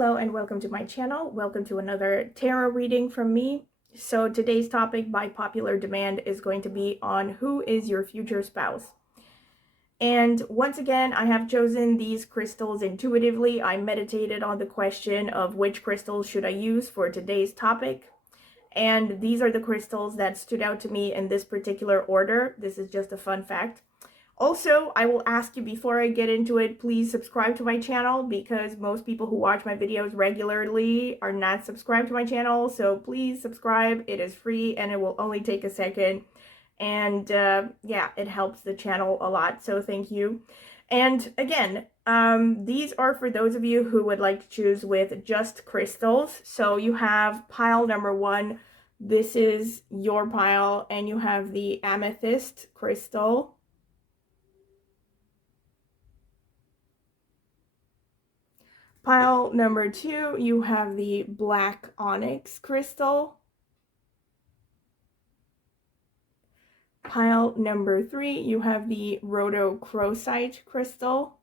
Hello and welcome to my channel. Welcome to another tarot reading from me. So today's topic by popular demand is going to be on who is your future spouse. And once again, I have chosen these crystals intuitively. I meditated on the question of which crystals should I use for today's topic. And these are the crystals that stood out to me in this particular order. This is just a fun fact. Also, I will ask you before I get into it, please subscribe to my channel because most people who watch my videos regularly are not subscribed to my channel. So please subscribe. It is free and it will only take a second. And yeah, it helps the channel a lot. So thank you. And again, these are for those of you who would like to choose with just crystals. So you have pile number 1. This is your pile, and you have the amethyst crystal. Pile number 2, you have the black onyx crystal. Pile number 3, you have the rhodochrosite crystal.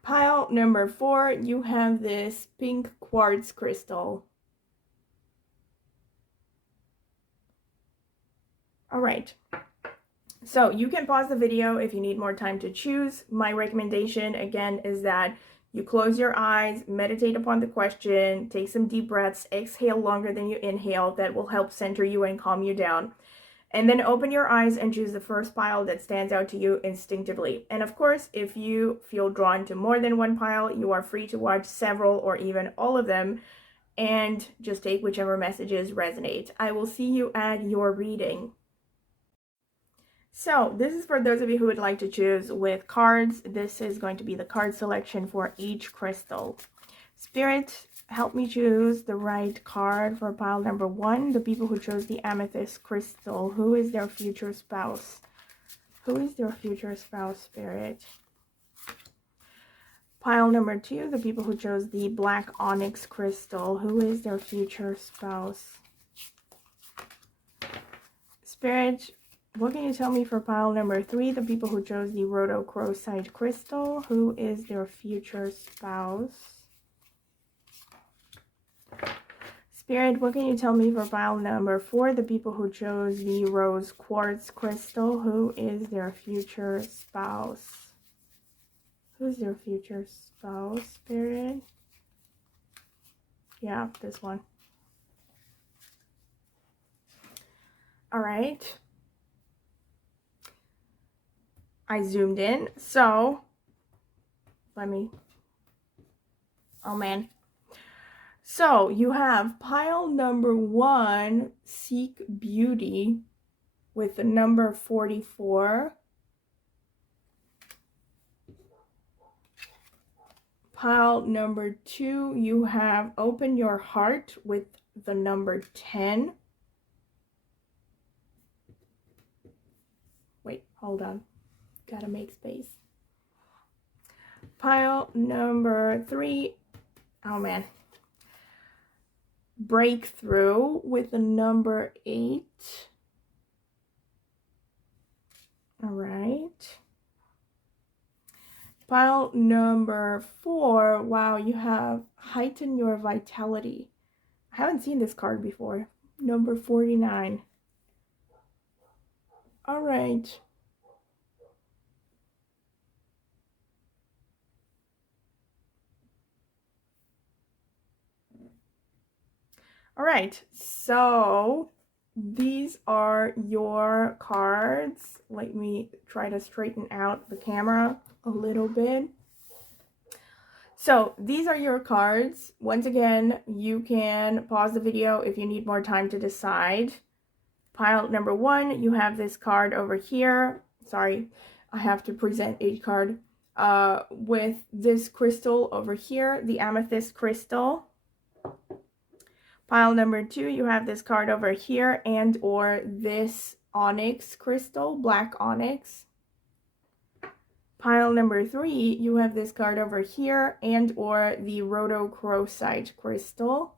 Pile number 4, you have this pink quartz crystal. All right. So you can pause the video if you need more time to choose. My recommendation, again, is that you close your eyes, meditate upon the question, take some deep breaths, exhale longer than you inhale. That will help center you and calm you down. And then open your eyes and choose the first pile that stands out to you instinctively. And of course, if you feel drawn to more than one pile, you are free to watch several or even all of them and just take whichever messages resonate. I will see you at your reading. So this is for those of you who would like to choose with cards. This is going to be the card selection for each crystal. Spirit, help me choose the right card for pile number 1. The people who chose the amethyst crystal. Who is their future spouse? Who is their future spouse, Spirit? Pile number 2, the people who chose the black onyx crystal. Who is their future spouse? Spirit, what can you tell me for pile number 3, the people who chose the rhodochrosite crystal? Who is their future spouse? Spirit, what can you tell me for pile number 4, the people who chose the rose quartz crystal? Who is their future spouse? Who's their future spouse, Spirit? Yeah, this one. All right. I zoomed in, so let me, oh man. So you have pile number 1, Seek Beauty, with the number 44. Pile number 2, you have Open Your Heart with the number 10. Wait, hold on. Gotta make space. Pile number 3, oh man, Breakthrough with the number 8. All right. Pile number 4, wow, you have Heighten Your Vitality. I haven't seen this card before. Number 49. All right. All right, so these are your cards. Let me try to straighten out the camera a little bit. So these are your cards. Once again, you can pause the video if you need more time to decide. Pile number 1, you have this card over here. Sorry, I have to present each card with this crystal over here, the amethyst crystal. Pile number 2, you have this card over here and or this onyx crystal, black onyx. Pile number 3, you have this card over here and or the rhodochrosite crystal.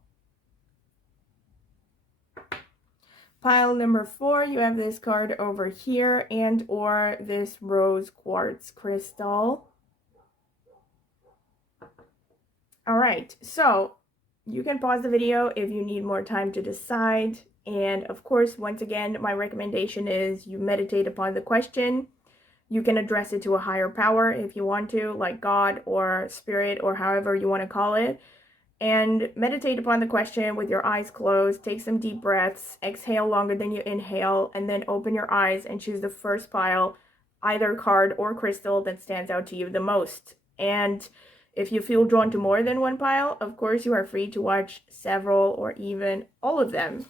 Pile number 4, you have this card over here and or this rose quartz crystal. All right, so you can pause the video if you need more time to decide. And of course, once again, my recommendation is you meditate upon the question. You can address it to a higher power if you want to, like God or spirit or however you want to call it. And meditate upon the question with your eyes closed. Take some deep breaths, exhale longer than you inhale, and then open your eyes and choose the first pile, either card or crystal that stands out to you the most. And if you feel drawn to more than one pile, of course you are free to watch several or even all of them.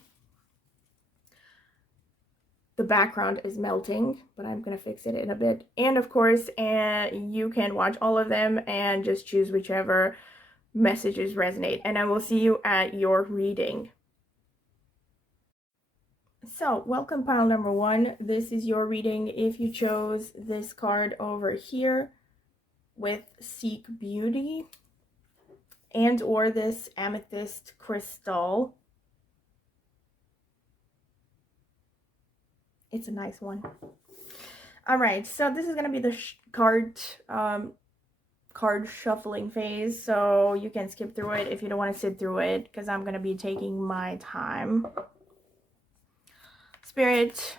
The background is melting, but I'm gonna fix it in a bit. And of course, you can watch all of them and just choose whichever messages resonate. And I will see you at your reading. So, welcome pile number 1. This is your reading if you chose this card over here with Seek Beauty and or this amethyst crystal. It's a nice one. All right, so this is going to be the card shuffling phase, so you can skip through it if you don't want to sit through it, because I'm going to be taking my time. Spirit,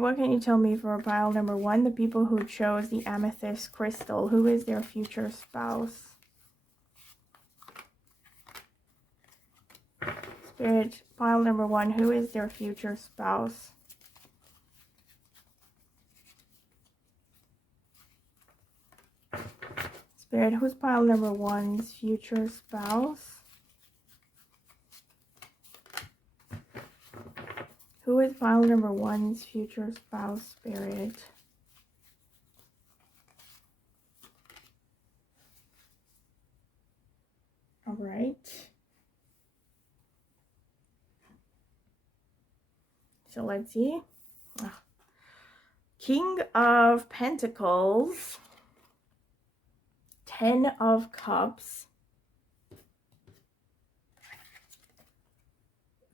what can you tell me for pile number 1, the people who chose the amethyst crystal? Who is their future spouse? Spirit, pile number 1, who is their future spouse? Spirit, who's pile number 1's future spouse? Who is pile number 1's future spouse, Spirit? All right. So let's see. King of Pentacles, 10 of Cups,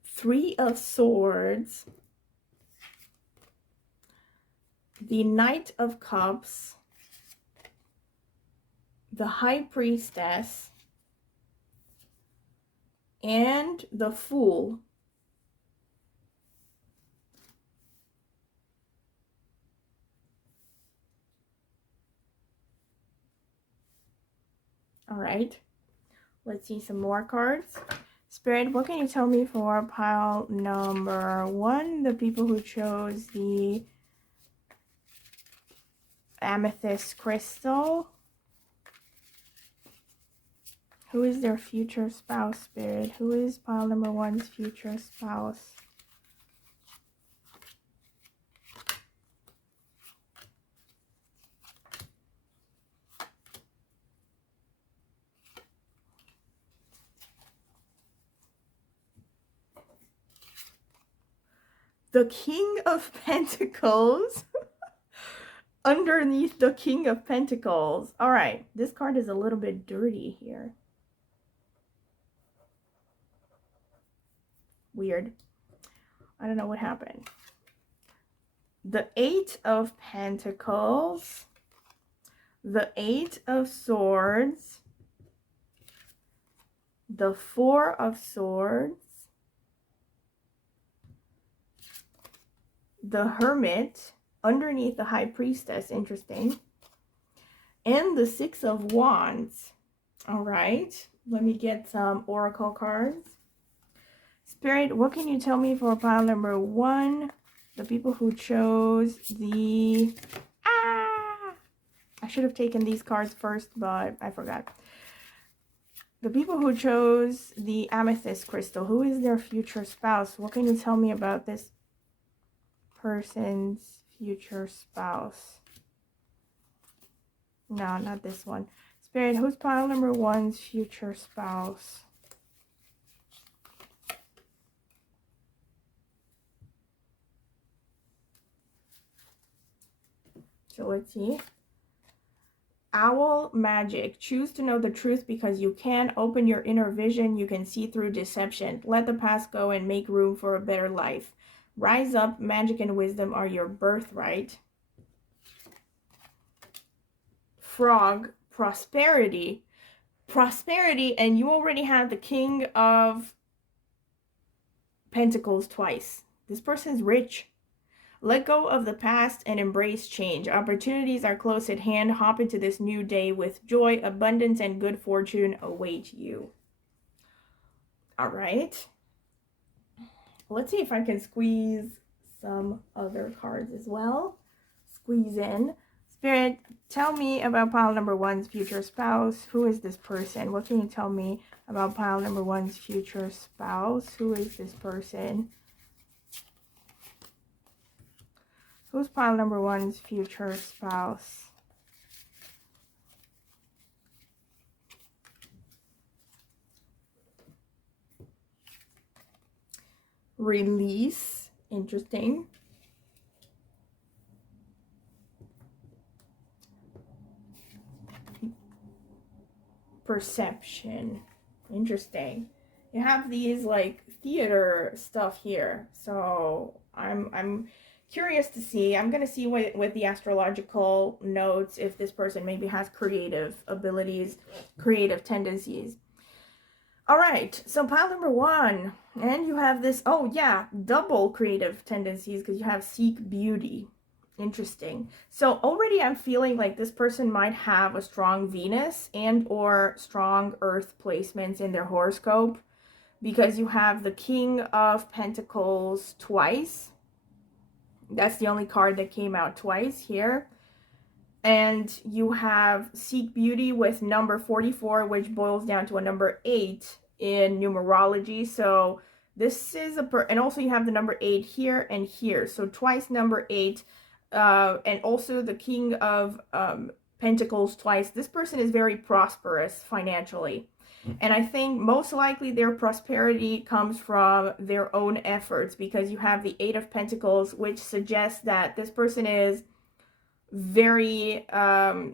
3 of Swords, the Knight of Cups, the High Priestess, and the Fool. All right, let's see some more cards. Spirit, what can you tell me for pile number 1, the people who chose the amethyst crystal? Who is their future spouse, Spirit? Who is pile number 1's future spouse? The King of Pentacles underneath the King of Pentacles. All right, this card is a little bit dirty here. Weird. I don't know what happened. The 8 of Pentacles, the 8 of Swords, the 4 of Swords, the Hermit underneath the High Priestess, interesting, and the 6 of Wands. All right, let me get some oracle cards. Spirit, what can you tell me for pile number 1, the people who chose the I should have taken these cards first, but I forgot. The people who chose the amethyst crystal, who is their future spouse? What can you tell me about this person's future spouse? No, not this one. Spirit, who's pile number 1's future spouse? So let's see. Owl magic. Choose to know the truth because you can. Open your inner vision. You can see through deception. Let the past go and make room for a better life. Rise up. Magic and wisdom are your birthright. Frog, prosperity, and you already have the King of Pentacles twice. This person's rich. Let go of the past and embrace change. Opportunities are close at hand. Hop into this new day with joy, abundance, and good fortune await you. All right. Let's see if I can squeeze some other cards as well. Squeeze in. Spirit, tell me about pile number one's future spouse. Who is this person? What can you tell me about pile number one's future spouse? Who is this person? Who's pile number one's future spouse? Release. Interesting. Perception. Interesting. You have these like theater stuff here. So I'm curious to see. I'm going to see with the astrological notes if this person maybe has creative abilities, creative tendencies. All right, so pile number one, and you have this, oh yeah, double creative tendencies because you have seek beauty. Interesting. So already I'm feeling like this person might have a strong Venus and or strong Earth placements in their horoscope, because you have the King of Pentacles twice. That's the only card that came out twice here. And you have Seek Beauty with number 44, which boils down to a number 8 in numerology. So this is and also you have the number 8 here and here. So twice number 8, and also the King of Pentacles twice. This person is very prosperous financially. And I think most likely their prosperity comes from their own efforts, because you have the 8 of Pentacles, which suggests that this person is very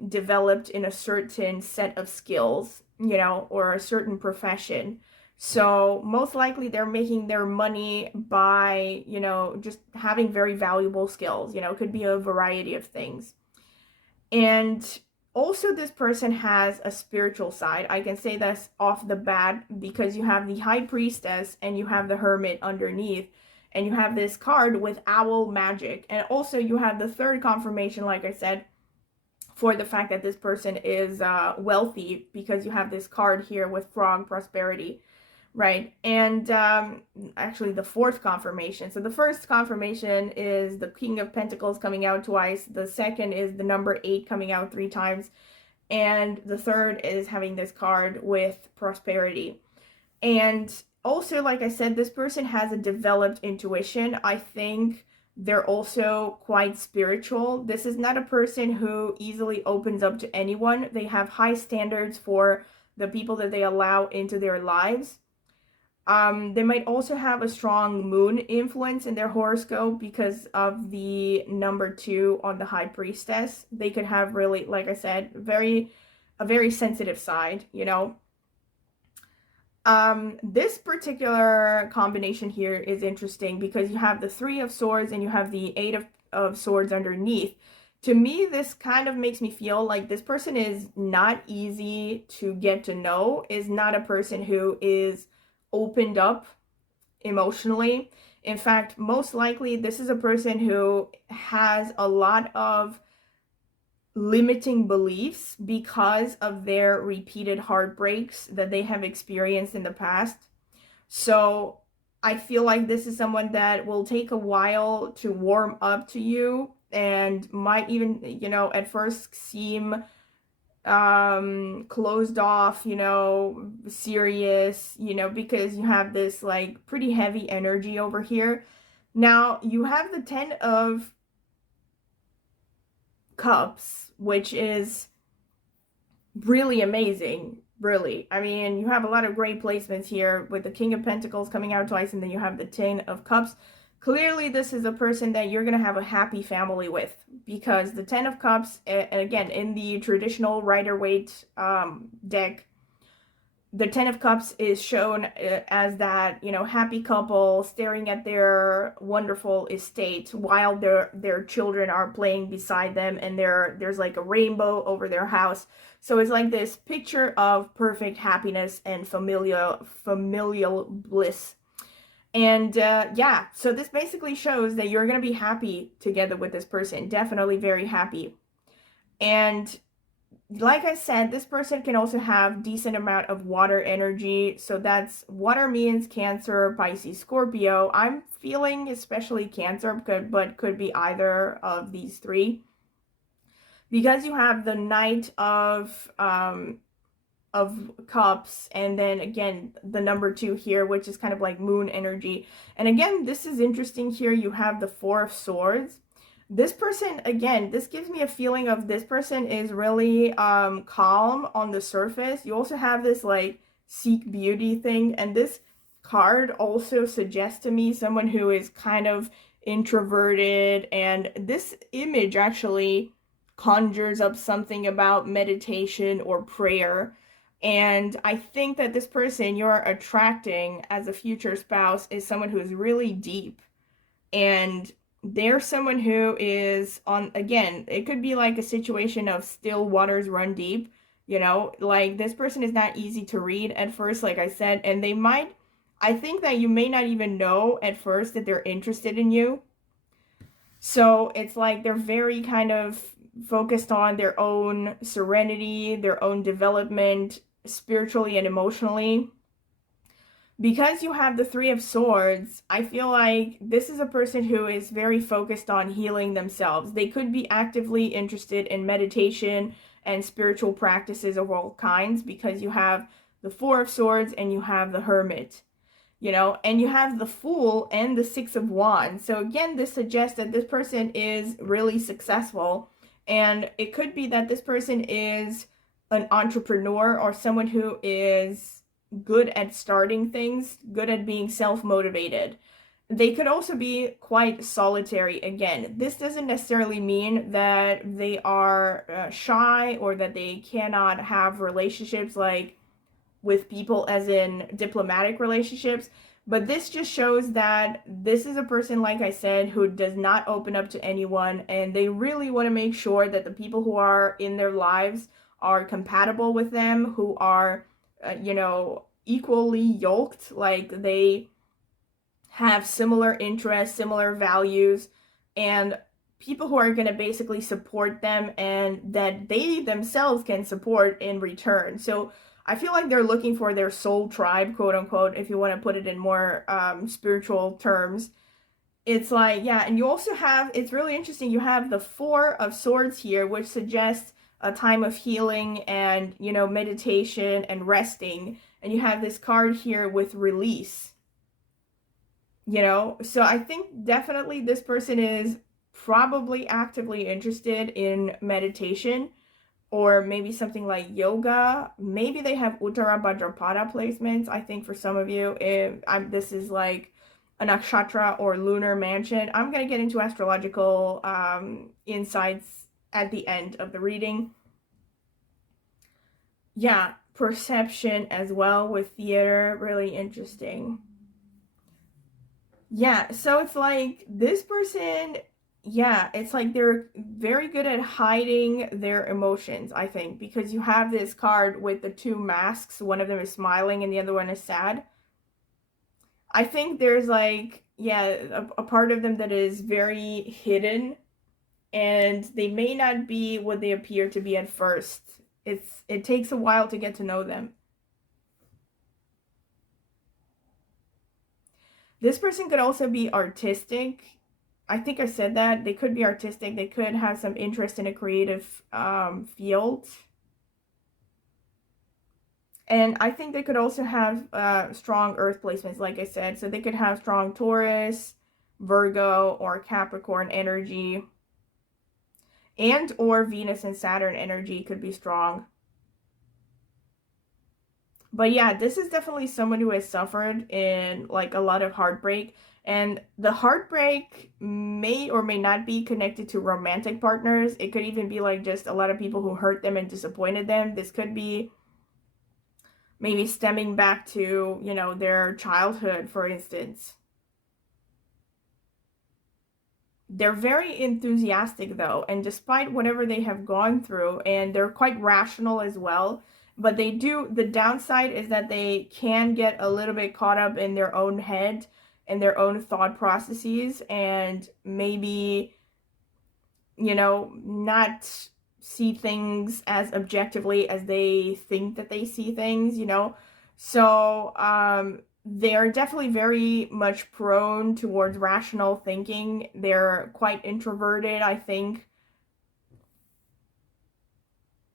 developed in a certain set of skills, you know, or a certain profession. So most likely they're making their money by, you know, just having very valuable skills. You know, it could be a variety of things. And also this person has a spiritual side. I can say this off the bat because you have the High Priestess and you have the Hermit underneath. And you have this card with owl magic. And also you have the third confirmation, like I said, for the fact that this person is wealthy, because you have this card here with frog prosperity, right? And actually the fourth confirmation. So the first confirmation is the King of Pentacles coming out twice. The second is the number 8 coming out 3 times. And the third is having this card with prosperity. And also, like I said, this person has a developed intuition. I think they're also quite spiritual. This is not a person who easily opens up to anyone. They have high standards for the people that they allow into their lives. They might also have a strong moon influence in their horoscope because of the number 2 on the High Priestess. They could have really, like I said, a very sensitive side, you know. This particular combination here is interesting because you have the 3 of Swords and you have the 8 of Swords underneath. To me, this kind of makes me feel like this person is not easy to get to know, is not a person who is opened up emotionally. In fact, most likely this is a person who has a lot of limiting beliefs because of their repeated heartbreaks that they have experienced in the past. So I feel like this is someone that will take a while to warm up to you and might even, you know, at first seem closed off, you know, serious, you know, because you have this like pretty heavy energy over here. Now you have the 10 of Cups, which is really amazing, really. I mean, you have a lot of great placements here with the King of Pentacles coming out twice, and then you have the 10 of Cups. Clearly, this is a person that you're going to have a happy family with, because the 10 of Cups, and again, in the traditional Rider-Waite deck, the Ten of Cups is shown as that, you know, happy couple staring at their wonderful estate while their children are playing beside them, and there's like a rainbow over their house. So it's like this picture of perfect happiness and familial bliss. And yeah, so this basically shows that you're going to be happy together with this person, definitely very happy. And like I said, this person can also have decent amount of water energy. So that's water means Cancer, Pisces, Scorpio. I'm feeling especially Cancer, but could be either of these three. Because you have the Knight of Cups, and then again the number 2 here, which is kind of like moon energy. And again, this is interesting here. You have the Four of Swords. This person, again, this gives me a feeling of this person is really calm on the surface. You also have this like seek beauty thing, and this card also suggests to me someone who is kind of introverted, and this image actually conjures up something about meditation or prayer. And I think that this person you're attracting as a future spouse is someone who is really deep, and they're someone who is on, again, it could be like a situation of still waters run deep, you know, like this person is not easy to read at first, like I said, and they might, I think that you may not even know at first that they're interested in you. So it's like they're very kind of focused on their own serenity, their own development, spiritually and emotionally. Because you have the Three of Swords, I feel like this is a person who is very focused on healing themselves. They could be actively interested in meditation and spiritual practices of all kinds, because you have the Four of Swords and you have the Hermit, you know, and you have the Fool and the Six of Wands. So again, this suggests that this person is really successful, and it could be that this person is an entrepreneur or someone who is good at starting things, good at being self-motivated. They could also be quite solitary. Again, this doesn't necessarily mean that they are shy or that they cannot have relationships like with people, as in diplomatic relationships, but this just shows that this is a person, like I said, who does not open up to anyone, and they really want to make sure that the people who are in their lives are compatible with them, who are you know, equally yoked, like they have similar interests, similar values, and people who are going to basically support them and that they themselves can support in return. So I feel like they're looking for their soul tribe, quote unquote, if you want to put it in more spiritual terms. It's like, yeah, and you also have, it's really interesting, you have the Four of Swords here, which suggests a time of healing and, you know, meditation and resting. And you have this card here with release, you know. So I think definitely this person is probably actively interested in meditation, or maybe something like yoga. Maybe they have Uttara Bhadrapada placements. I think for some of you, if this is like a nakshatra or lunar mansion. I'm going to get into astrological insights at the end of the reading. Yeah, perception as well with theater, really interesting. Yeah, so it's like this person, yeah, it's like they're very good at hiding their emotions, I think, because you have this card with the two masks. One of them is smiling and the other one is sad. I think there's like, yeah, a part of them that is very hidden, and they may not be what they appear to be at first. It takes a while to get to know them. This person could also be artistic. I think I said that. They could be artistic. They could have some interest in a creative field. And I think they could also have strong earth placements, like I said. So they could have strong Taurus, Virgo, or Capricorn energy. And or Venus and Saturn energy could be strong. But yeah, this is definitely someone who has suffered in like a lot of heartbreak. And the heartbreak may or may not be connected to romantic partners. It could even be like just a lot of people who hurt them and disappointed them. This could be maybe stemming back to, you know, their childhood, for instance. They're very enthusiastic though, and despite whatever they have gone through, and they're quite rational as well, but they do, the downside is that they can get a little bit caught up in their own head and their own thought processes, and maybe, you know, not see things as objectively as they think that they see things, you know. So they're definitely very much prone towards rational thinking. They're quite introverted, I think.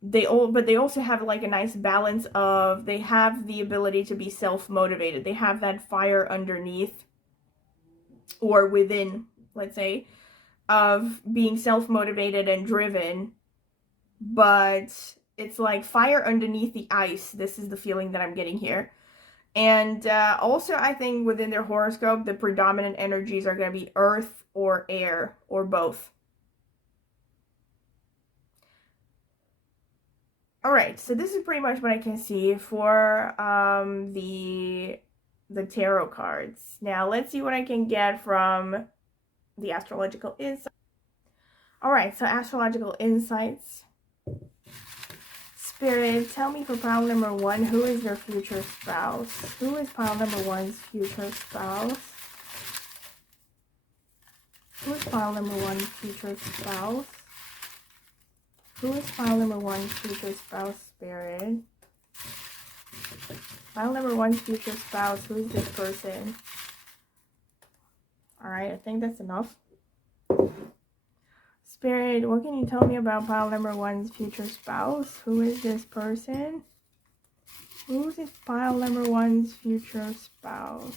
But they also have like a nice balance of, they have the ability to be self-motivated. They have that fire underneath or within, let's say, of being self-motivated and driven, but it's like fire underneath the ice. This is the feeling that I'm getting here. And also, I think within their horoscope, the predominant energies are going to be earth or air or both. All right, so this is pretty much what I can see for the tarot cards. Now, let's see what I can get from the astrological insights. All right, so astrological insights. Spirit, tell me for pile number 1, who is their future spouse? Who is pile number 1's future spouse? Who is pile number 1's future spouse? Who is pile number 1's future spouse, Spirit? Pile number 1's future spouse, who is this person? Alright, I think that's enough. Spirit, what can you tell me about pile number 1's future spouse? Who is this person? Who's this pile number 1's future spouse?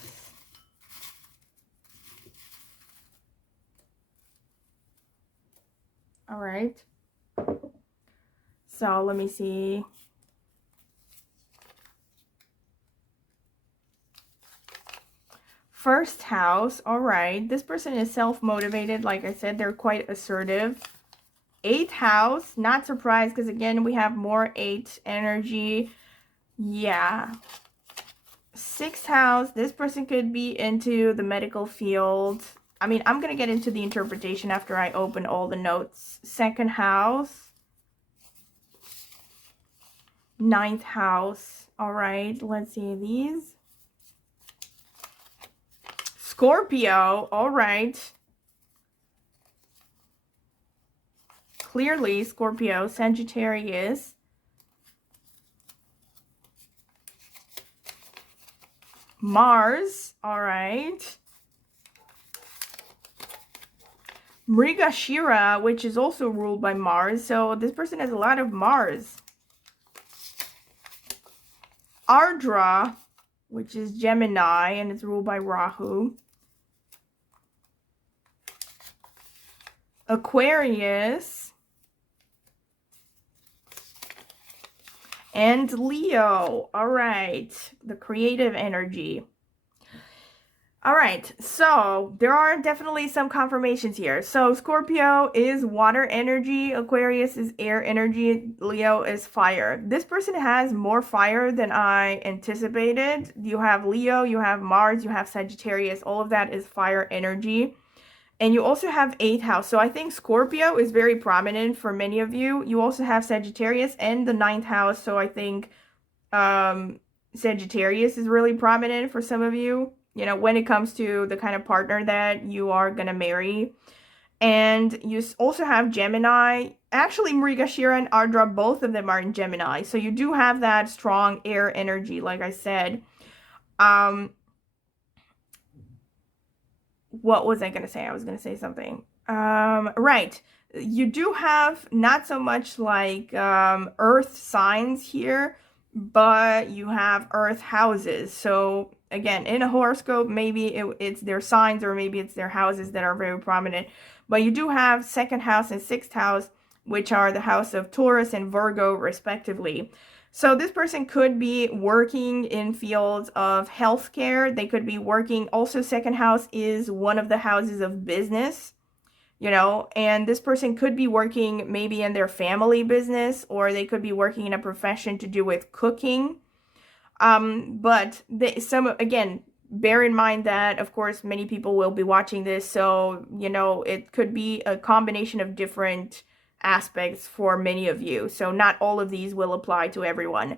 Alright. So let me see. First house, all right. This person is self-motivated. Like I said, they're quite assertive. 8th house, not surprised because again, we have more 8 energy. Yeah. 6th house, this person could be into the medical field. I mean, I'm going to get into the interpretation after I open all the notes. 2nd house. 9th house. All right, let's see these. Scorpio. All right. Clearly, Scorpio. Sagittarius. Mars. All right. Mrigashira, which is also ruled by Mars. So this person has a lot of Mars. Ardra, which is Gemini, and it's ruled by Rahu. Aquarius. And Leo. All right. The creative energy. All right, so there are definitely some confirmations here. So Scorpio is water energy, Aquarius is air energy, Leo is fire. This person has more fire than I anticipated. You have Leo, you have Mars, you have Sagittarius. All of that is fire energy. And you also have 8th house. So I think Scorpio is very prominent for many of you. You also have Sagittarius and the 9th house. So I think Sagittarius is really prominent for some of you. You know, when it comes to the kind of partner that you are going to marry. And you also have Gemini. Actually, Mrigashira and Ardra, both of them are in Gemini. So you do have that strong air energy, like I said. What was I going to say? I was going to say something. Right. You do have not so much like earth signs here, but you have earth houses. So again, in a horoscope, maybe it's their signs or maybe it's their houses that are very prominent. But you do have 2nd house and 6th house, which are the house of Taurus and Virgo, respectively. So this person could be working in fields of healthcare. They could be working, also 2nd house is one of the houses of business, you know, and this person could be working maybe in their family business, or they could be working in a profession to do with cooking. But again, bear in mind that, of course, many people will be watching this, so, you know, it could be a combination of different aspects for many of you. So not all of these will apply to everyone.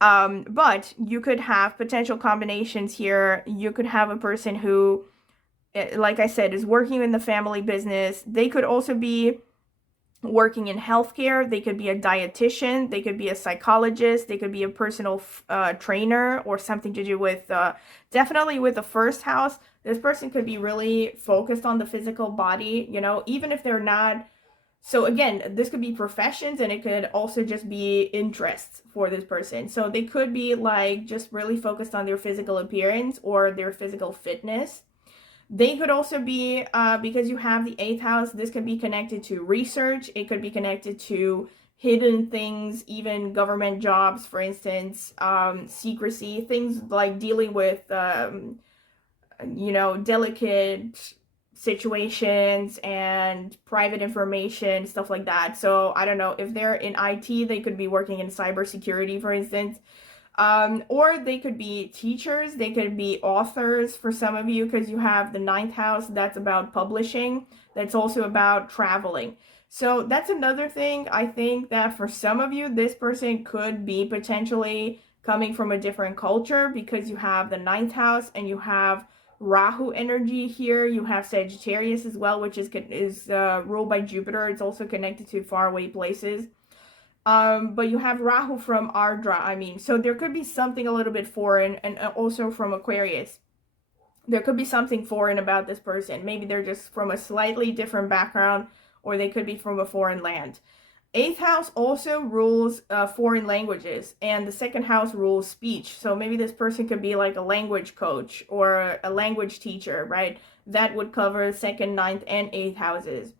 But you could have potential combinations here. You could have a person who, like I said, is working in the family business. They could also be working in healthcare. They could be a dietitian. They could be a psychologist. They could be a personal trainer, or something to do with, definitely with the first house. This person could be really focused on the physical body, you know, even if they're not. So again, this could be professions, and it could also just be interests for this person. So they could be like just really focused on their physical appearance or their physical fitness. They could also be, because you have the 8th house, this could be connected to research. It could be connected to hidden things, even government jobs, for instance, secrecy, things like dealing with, you know, delicate situations and private information, stuff like that. So I don't know, if they're in IT, they could be working in cybersecurity, for instance. Or they could be teachers, they could be authors for some of you, because you have the 9th house, that's about publishing, that's also about traveling. So that's another thing. I think that for some of you, this person could be potentially coming from a different culture, because you have the 9th house and you have Rahu energy here. You have Sagittarius as well, which is ruled by Jupiter. It's also connected to faraway places. But you have Rahu from Ardra, I mean. So there could be something a little bit foreign, and also from Aquarius. There could be something foreign about this person. Maybe they're just from a slightly different background, or they could be from a foreign land. 8th house also rules foreign languages, and the 2nd house rules speech. So maybe this person could be like a language coach or a language teacher, right? That would cover 2nd, 9th, and 8th houses.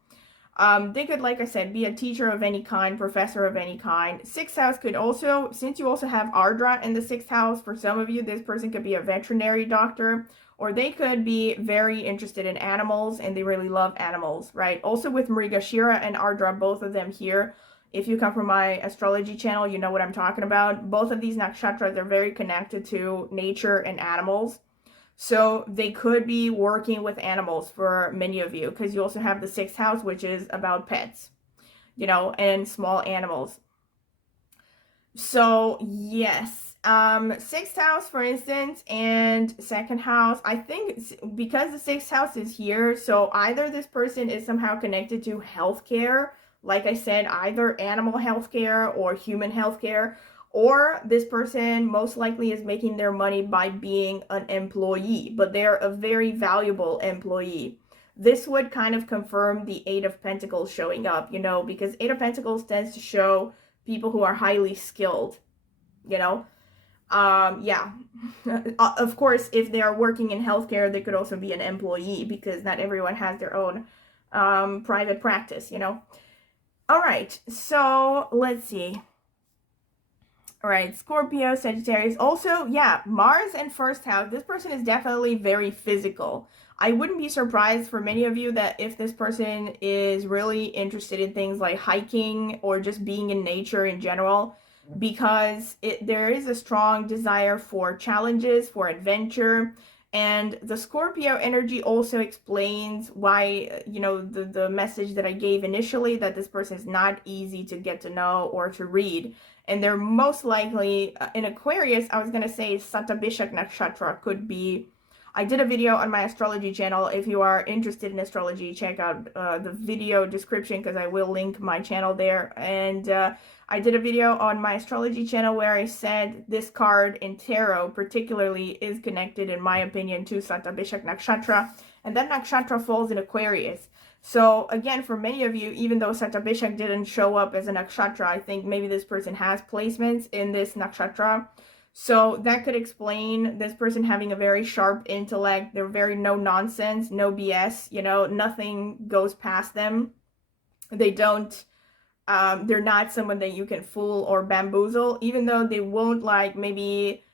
They could, like I said, be a teacher of any kind, professor of any kind. 6th house could also, since you also have Ardra in the 6th house, for some of you, this person could be a veterinary doctor, or they could be very interested in animals and they really love animals, right? Also with Mrigashira and Ardra, both of them here. If you come from my astrology channel, you know what I'm talking about. Both of these nakshatras are very connected to nature and animals. So they could be working with animals for many of you, because you also have the 6th house, which is about pets, you know, and small animals. So yes, 6th house, for instance, and 2nd house, I think because the 6th house is here, so either this person is somehow connected to healthcare, like I said, either animal healthcare or human healthcare, or this person most likely is making their money by being an employee, but they're a very valuable employee. This would kind of confirm the 8 of Pentacles showing up, you know, because 8 of Pentacles tends to show people who are highly skilled, you know. Yeah. Of course, if they are working in healthcare, they could also be an employee, because not everyone has their own private practice, you know. All right, so let's see. All right, Scorpio, Sagittarius. Also, yeah, Mars and 1st house. This person is definitely very physical. I wouldn't be surprised for many of you that if this person is really interested in things like hiking or just being in nature in general, because there is a strong desire for challenges, for adventure. And the Scorpio energy also explains why, you know, the message that I gave initially, that this person is not easy to get to know or to read. And they're most likely in Aquarius. I was going to say Satabhishak Nakshatra could be. I did a video on my astrology channel. If you are interested in astrology, check out the video description, because I will link my channel there. And I did a video on my astrology channel where I said this card in tarot particularly is connected, in my opinion, to Satabhishak Nakshatra. And that nakshatra falls in Aquarius. So again, for many of you, even though Satabhishak didn't show up as a nakshatra, I think maybe this person has placements in this nakshatra. So that could explain this person having a very sharp intellect. They're very no nonsense, no BS, you know, nothing goes past them. They don't, they're not someone that you can fool or bamboozle, even though they won't like maybe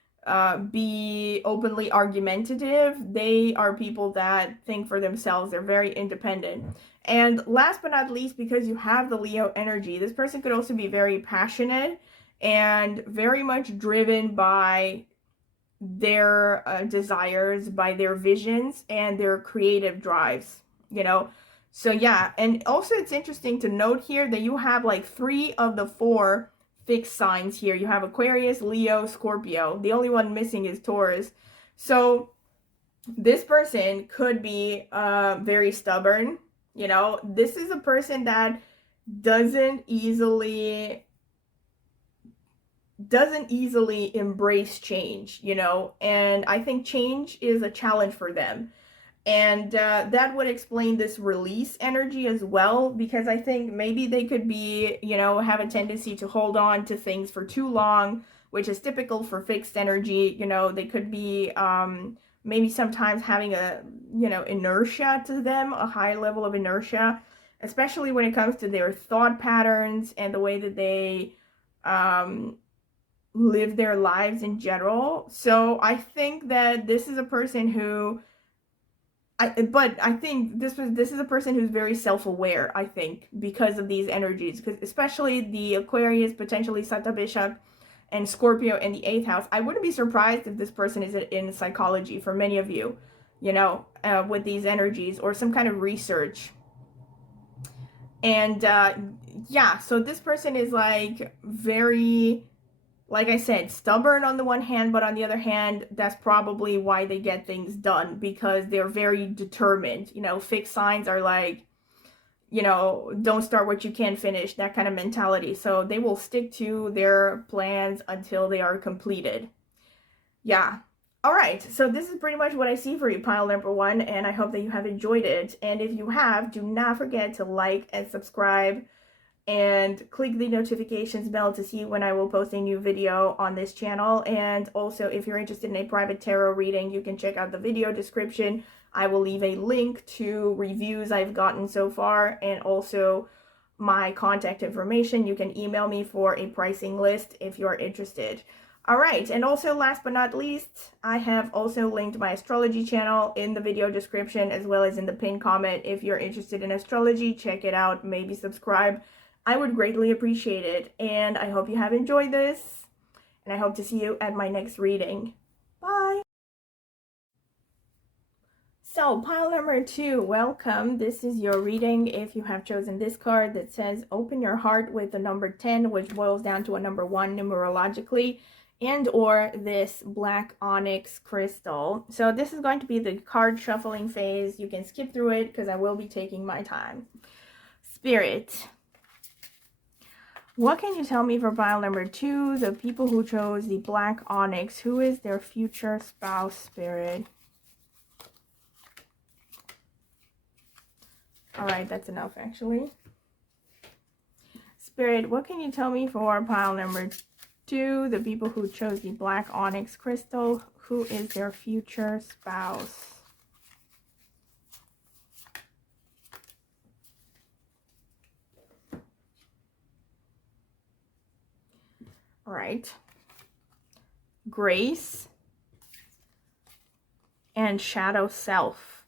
be openly argumentative. They are people that think for themselves. They're very independent. And last but not least, because you have the Leo energy, this person could also be very passionate and very much driven by their desires, by their visions and their creative drives, you know. So yeah, and also it's interesting to note here that you have like 3 of the 4 fixed signs here. You have Aquarius, Leo, Scorpio. The only one missing is Taurus. So this person could be very stubborn, you know. This is a person that doesn't easily embrace change, you know, and I think change is a challenge for them. And that would explain this release energy as well, because I think maybe they could be, you know, have a tendency to hold on to things for too long, which is typical for fixed energy. You know, they could be maybe sometimes having a, you know, inertia to them, a high level of inertia, especially when it comes to their thought patterns and the way that they live their lives in general. So I think that this is a person who but I think this is a person who's very self-aware, I think, because of these energies, because especially the Aquarius, potentially Sata Bishop, and Scorpio in the 8th house. I wouldn't be surprised if this person is in psychology for many of you, you know, with these energies, or some kind of research. And yeah, so this person is like very, like I said, stubborn on the one hand, but on the other hand, that's probably why they get things done, because they're very determined. You know, fixed signs are like, you know, don't start what you can't finish, that kind of mentality. So they will stick to their plans until they are completed. Yeah. All right. So this is pretty much what I see for you, pile number 1, and I hope that you have enjoyed it. And if you have, do not forget to like and subscribe and click the notifications bell to see when I will post a new video on this channel. And also, if you're interested in a private tarot reading, you can check out the video description. I will leave a link to reviews I've gotten so far, and also my contact information. You can email me for a pricing list if you're interested. All right, and also last but not least, I have also linked my astrology channel in the video description, as well as in the pinned comment. If you're interested in astrology, check it out, maybe subscribe. I would greatly appreciate it, and I hope you have enjoyed this, and I hope to see you at my next reading. Bye! So, pile number 2, welcome. This is your reading if you have chosen this card that says open your heart with the number 10, which boils down to a number 1 numerologically, and or this black onyx crystal. So this is going to be the card shuffling phase. You can skip through it because I will be taking my time. Spirit, what can you tell me for pile number 2, the people who chose the black onyx? Who is their future spouse, Spirit? All right, that's enough, actually. Spirit, what can you tell me for pile number 2, the people who chose the black onyx crystal? Who is their future spouse? All right. Grace and shadow self.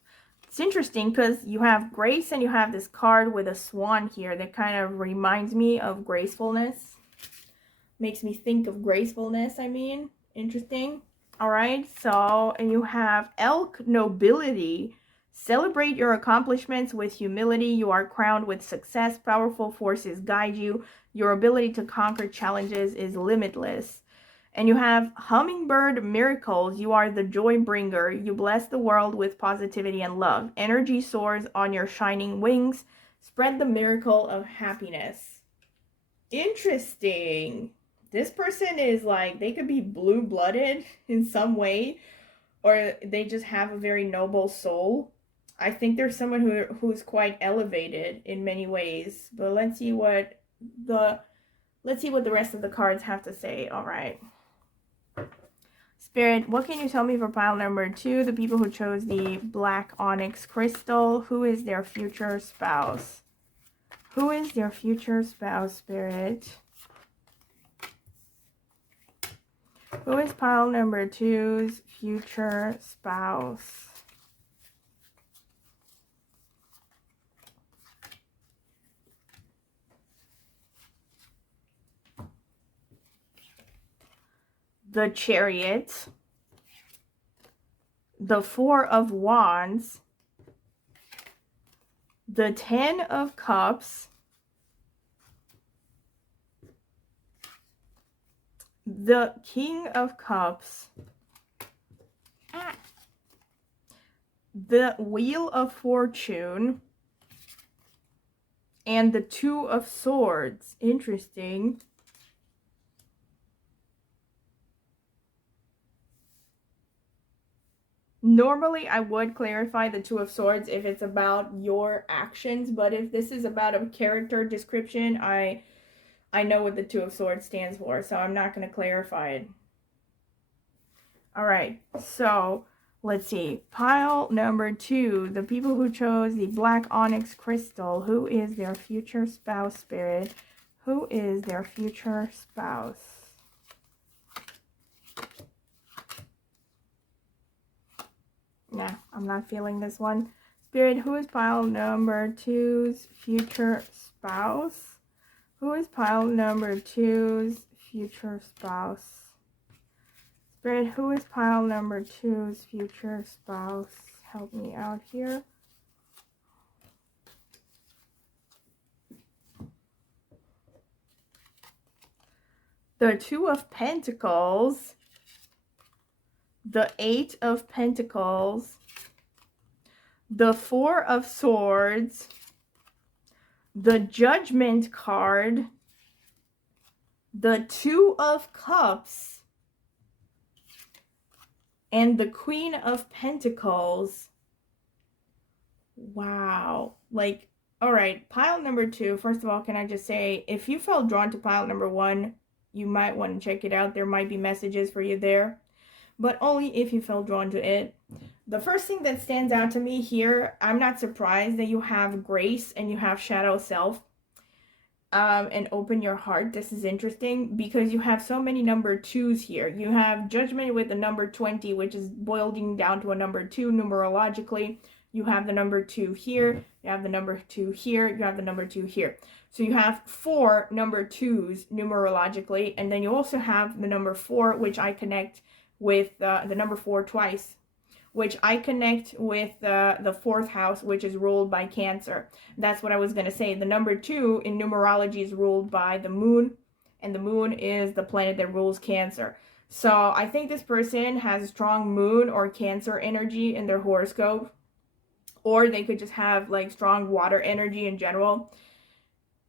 It's interesting because you have grace and you have this card with a swan here that kind of reminds me of gracefulness. Makes me think of gracefulness, I mean. Interesting. All right. So, and you have elk nobility. Celebrate your accomplishments with humility. You are crowned with success. Powerful forces guide you. Your ability to conquer challenges is limitless. And you have hummingbird miracles. You are the joy bringer. You bless the world with positivity and love. Energy soars on your shining wings. Spread the miracle of happiness. Interesting. This person is like, they could be blue-blooded in some way, or they just have a very noble soul. I think there's someone who's quite elevated in many ways. But let's see what the rest of the cards have to say. All right. Spirit, what can you tell me for pile number 2, the people who chose the black onyx crystal? Who is their future spouse? Who is their future spouse, Spirit? Who is pile number 2's future spouse? The Chariot. the Four of Wands, the Ten of Cups, the King of Cups, the Wheel of Fortune, and the Two of Swords. Interesting. Normally, I would clarify the Two of Swords if it's about your actions, but if this is about a character description, I know what the Two of Swords stands for, so I'm not going to clarify it. All right, so let's see. Pile number 2, the people who chose the black onyx crystal. Who is their future spouse, Spirit? Who is their future spouse? Nah, I'm not feeling this one. Spirit, who is pile number 2's future spouse? Who is pile number 2's future spouse? Spirit, who is pile number 2's future spouse? Help me out here. The Two of Pentacles, the Eight of Pentacles, the Four of Swords, the Judgment card, the Two of Cups, and the Queen of Pentacles. Wow. Like, all right, pile number 2. First of all, can I just say, if you felt drawn to pile number 1, you might want to check it out. There might be messages for you there, but only if you felt drawn to it. The first thing that stands out to me here, I'm not surprised that you have grace and you have shadow self. And open your heart. This is interesting because you have so many number 2s here. You have Judgment with the number 20, which is boiling down to a number 2 numerologically. You have the number 2 here. You have the number 2 here. You have the number 2 here. So you have 4 number 2s numerologically. And then you also have the number 4, which I connect with the number 4 twice, which I connect with the 4th house, which is ruled by Cancer. That's what I was going to say. The number 2 in numerology is ruled by the moon, and the moon is the planet that rules Cancer. So I think this person has a strong moon or Cancer energy in their horoscope, or they could just have like strong water energy in general.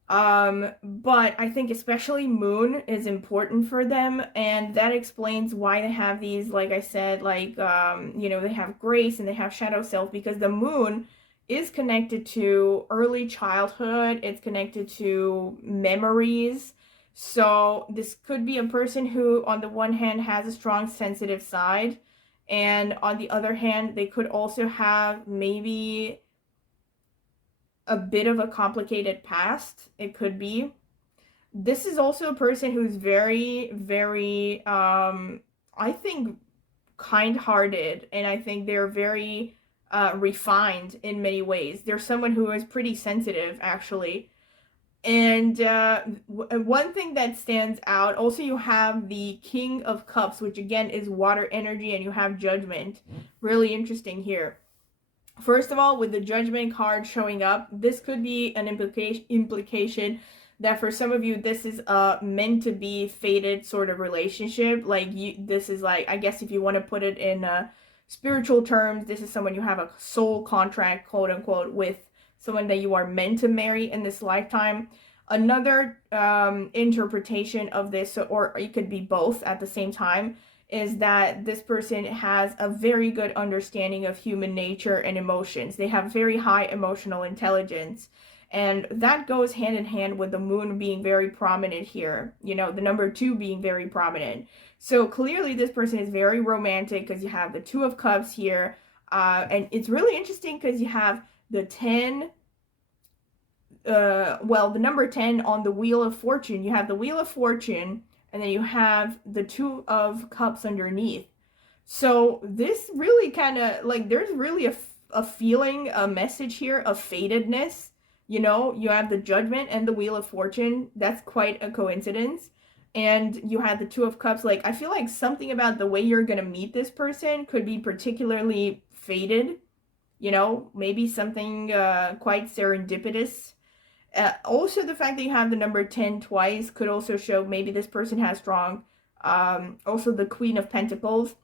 But I think especially moon is important for them, and that explains why they have these, like I said, like, you know, they have grace and they have shadow self, because the moon is connected to early childhood. It's connected to memories. So this could be a person who, on the one hand, has a strong sensitive side, and on the other hand, they could also have maybe a bit of a complicated past. It could be. This is also a person who's very, very, I think, kind-hearted, and I think they're very refined in many ways. They're someone who is pretty sensitive, actually. And one thing that stands out, also you have the King of Cups, which again is water energy, and you have Judgment. Really interesting here. First of all, with the Judgment card showing up, this could be an implication that for some of you, this is a meant to be fated sort of relationship. Like, this is like, I guess if you want to put it in spiritual terms, this is someone you have a soul contract, quote unquote, with someone that you are meant to marry in this lifetime. Another interpretation of this, or it could be both at the same time, is that this person has a very good understanding of human nature and emotions. They have very high emotional intelligence. And that goes hand in hand with the moon being very prominent here. You know, the number 2 being very prominent. So clearly this person is very romantic, because you have the 2 of Cups here. And it's really interesting because you have the 10, the number 10 on the Wheel of Fortune. You have the Wheel of Fortune, and then you have the 2 of Cups underneath. So this really kind of, like, there's really a feeling, a message here of fatedness. You know, you have the Judgment and the Wheel of Fortune. That's quite a coincidence. and you had the Two of Cups. Like, I feel like something about the way you're gonna meet this person could be particularly fated, you know, maybe something quite serendipitous. Also, the fact that you have the number 10 twice could also show maybe this person has strong, also the Queen of Pentacles.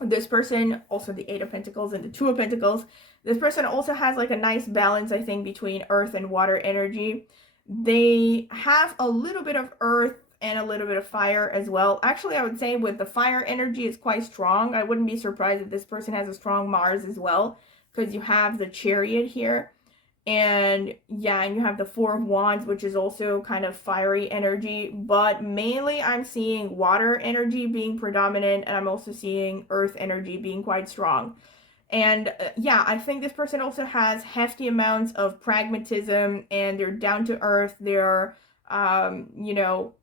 This person, also the Eight of Pentacles and the Two of Pentacles, this person also has like a nice balance, I think, between earth and water energy. They have a little bit of earth and a little bit of fire as well. Actually, I would say with the fire energy is quite strong. I wouldn't be surprised if this person has a strong Mars as well, because you have the Chariot here. And yeah, and you have the Four of Wands, which is also kind of fiery energy, but mainly I'm seeing water energy being predominant, and I'm also seeing earth energy being quite strong. And yeah, I think this person also has hefty amounts of pragmatism, and they're down to earth. They're, you know,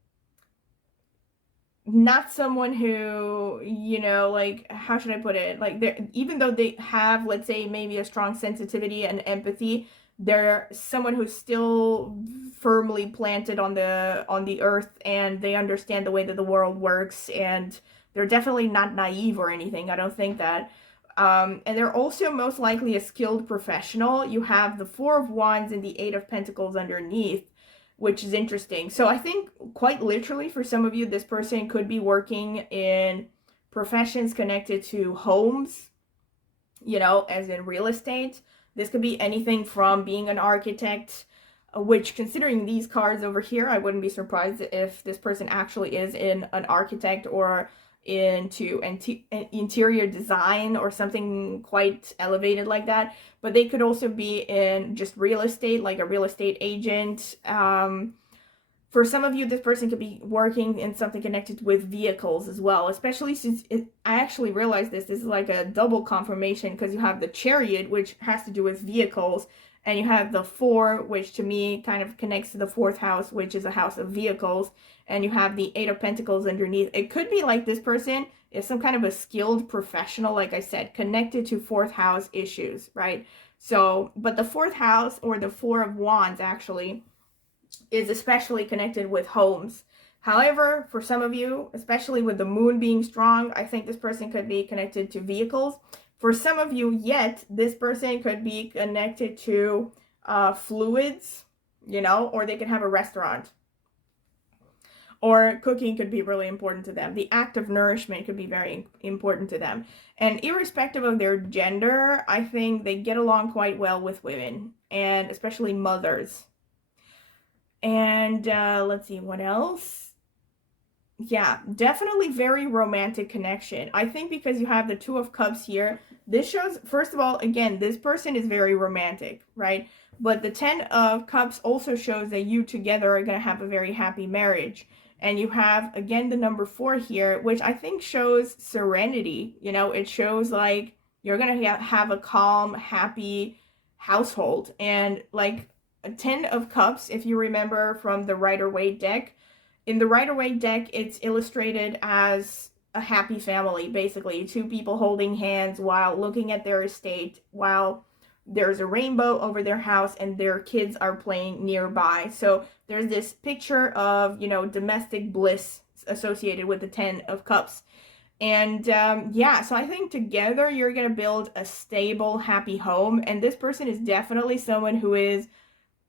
not someone who, you know, like, how should I put it? Like, they're, even though they have, let's say, maybe a strong sensitivity and empathy, they're someone who's still firmly planted on the earth, and they understand the way that the world works, and they're definitely not naive or anything. I don't think that. And they're also most likely a skilled professional. You have the Four of Wands and the Eight of Pentacles underneath, which is interesting. So I think quite literally for some of you, this person could be working in professions connected to homes, you know, as in real estate. This could be anything from being an architect, which, considering these cards over here, I wouldn't be surprised if this person actually is in an architect or into interior design or something quite elevated like that. But they could also be in just real estate, like a real estate agent. For some of you, this person could be working in something connected with vehicles as well, especially since I actually realized this is like a double confirmation, because you have the Chariot, which has to do with vehicles, and you have the Four, which to me kind of connects to the fourth house, which is a house of vehicles, and you have the Eight of Pentacles underneath. It could be like this person is some kind of a skilled professional, like I said, connected to fourth house issues, right? So, but the fourth house, or the Four of Wands actually, is especially connected with homes. However, for some of you, especially with the moon being strong, I think this person could be connected to vehicles. For some of you, yet, this person could be connected to fluids, you know, or they can have a restaurant. Or cooking could be really important to them. The act of nourishment could be very important to them. And irrespective of their gender, I think they get along quite well with women, and especially mothers. And let's see, what else? Yeah, definitely very romantic connection. I think because you have the Two of Cups here, this shows, first of all, again, this person is very romantic, right? But the Ten of Cups also shows that you together are going to have a very happy marriage. And you have, again, the number 4 here, which I think shows serenity. You know, it shows like you're going to have a calm, happy household. And like a 10 of Cups, if you remember from the Rider-Waite deck, in the Rider-Waite deck, it's illustrated as a happy family, basically. 2 people holding hands while looking at their estate, while there's a rainbow over their house and their kids are playing nearby. So there's this picture of, you know, domestic bliss associated with the 10 of Cups. And yeah, so I think together you're going to build a stable, happy home. And this person is definitely someone who is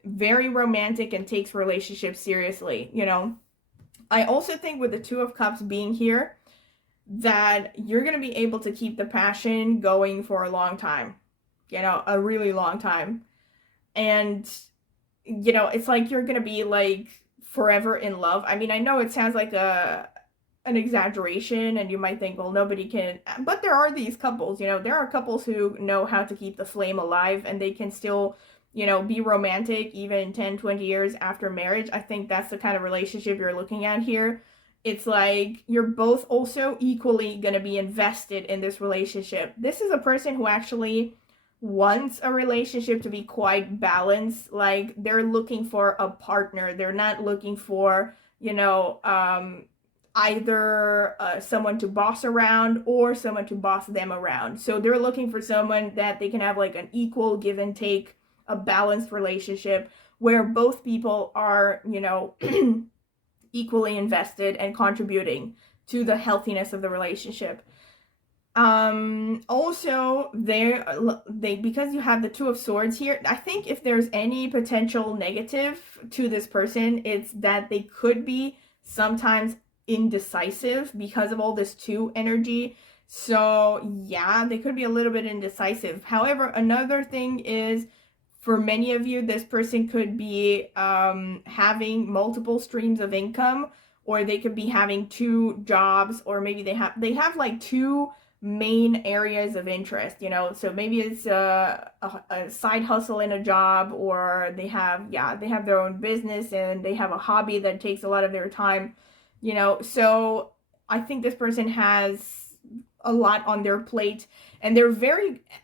very romantic and takes relationships seriously, you know. I also think with the Two of Cups being here, that you're going to be able to keep the passion going for a long time, you know, a really long time. And, you know, it's like you're going to be like forever in love. I mean, I know it sounds like an exaggeration, and you might think, well, nobody can, but there are these couples, you know, there are couples who know how to keep the flame alive, and they can still, you know, be romantic even 10, 20 years after marriage. I think that's the kind of relationship you're looking at here. It's like you're both also equally going to be invested in this relationship. This is a person who actually wants a relationship to be quite balanced. Like, they're looking for a partner. They're not looking for, you know, either someone to boss around or someone to boss them around. So they're looking for someone that they can have like an equal give and take, a balanced relationship where both people are, you know, equally invested and contributing to the healthiness of the relationship. Also, they because you have the Two of Swords here, I think if there's any potential negative to this person, it's that they could be sometimes indecisive because of all this two energy. So yeah, they could be a little bit indecisive. However, another thing is, for many of you, this person could be having multiple streams of income, or they could be having two jobs, or maybe they have like two main areas of interest, you know. So maybe it's a side hustle in a job, or they have their own business and they have a hobby that takes a lot of their time, you know. So I think this person has a lot on their plate, and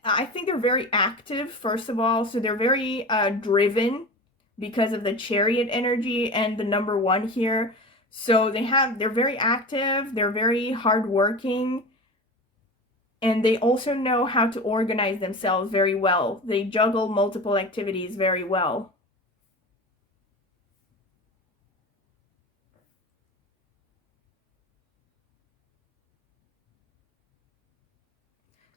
I think they're very active, first of all. So they're very driven because of the Chariot energy and the number 1 here. So they're very active, they're very hardworking, and they also know how to organize themselves very well. They juggle multiple activities very well.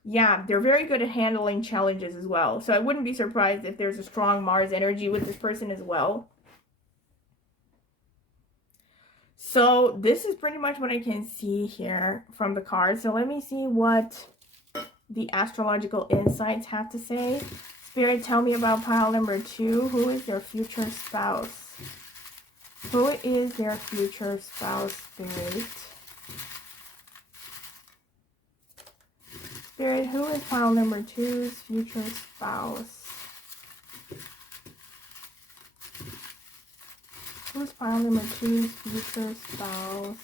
Yeah, they're very good at handling challenges as well. So I wouldn't be surprised if there's a strong Mars energy with this person as well. So this is pretty much what I can see here from the cards. So let me see what the astrological insights have to say. Spirit, tell me about pile number 2. Who is their future spouse? Who is their future spouse, Spirit? Spirit, who is pile number 2's future spouse? Who's pile number 2's future spouse?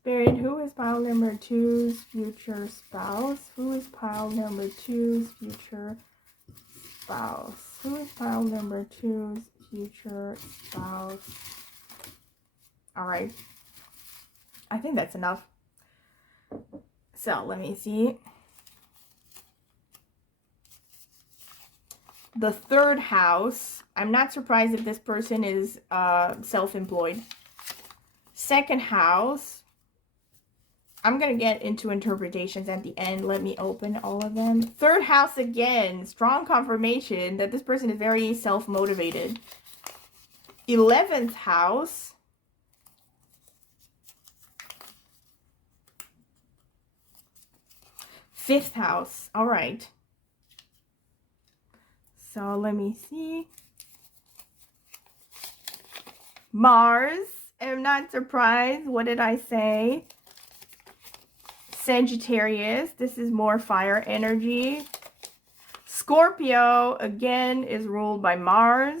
Spirit, who is pile number 2's future spouse? Who is pile number 2's future spouse? Who is pile number 2's future spouse? All right. I think that's enough. So let me see. The 3rd house, I'm not surprised if this person is self-employed. 2nd house, I'm going to get into interpretations at the end. Let me open all of them. 3rd house again, strong confirmation that this person is very self-motivated. 11th house, 5th house. All right. So let me see. Mars. I'm not surprised. What did I say? Sagittarius. This is more fire energy. Scorpio, again, is ruled by Mars.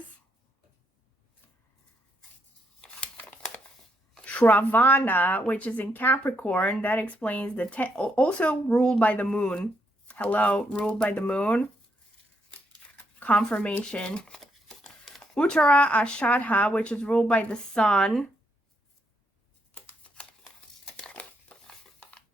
Travana, which is in Capricorn, that explains the also ruled by the moon. Hello, ruled by the moon. Confirmation. Uttara Ashadha, which is ruled by the sun.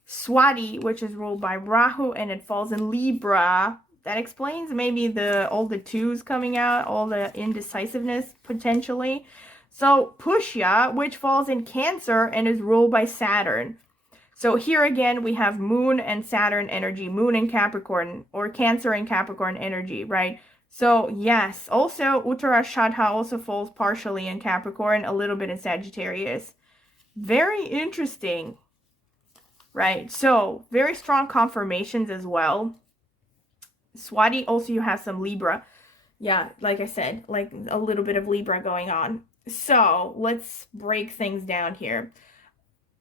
Swati, which is ruled by Rahu, and it falls in Libra. That explains maybe all the twos coming out, all the indecisiveness potentially. So Pushya, which falls in Cancer and is ruled by Saturn. So here again, we have Moon and Saturn energy, Moon and Capricorn, or Cancer and Capricorn energy, right? So yes, also Uttara Shadha also falls partially in Capricorn, a little bit in Sagittarius. Very interesting, right? So very strong confirmations as well. Swati, also you have some Libra. Yeah, like I said, like a little bit of Libra going on. So let's break things down here.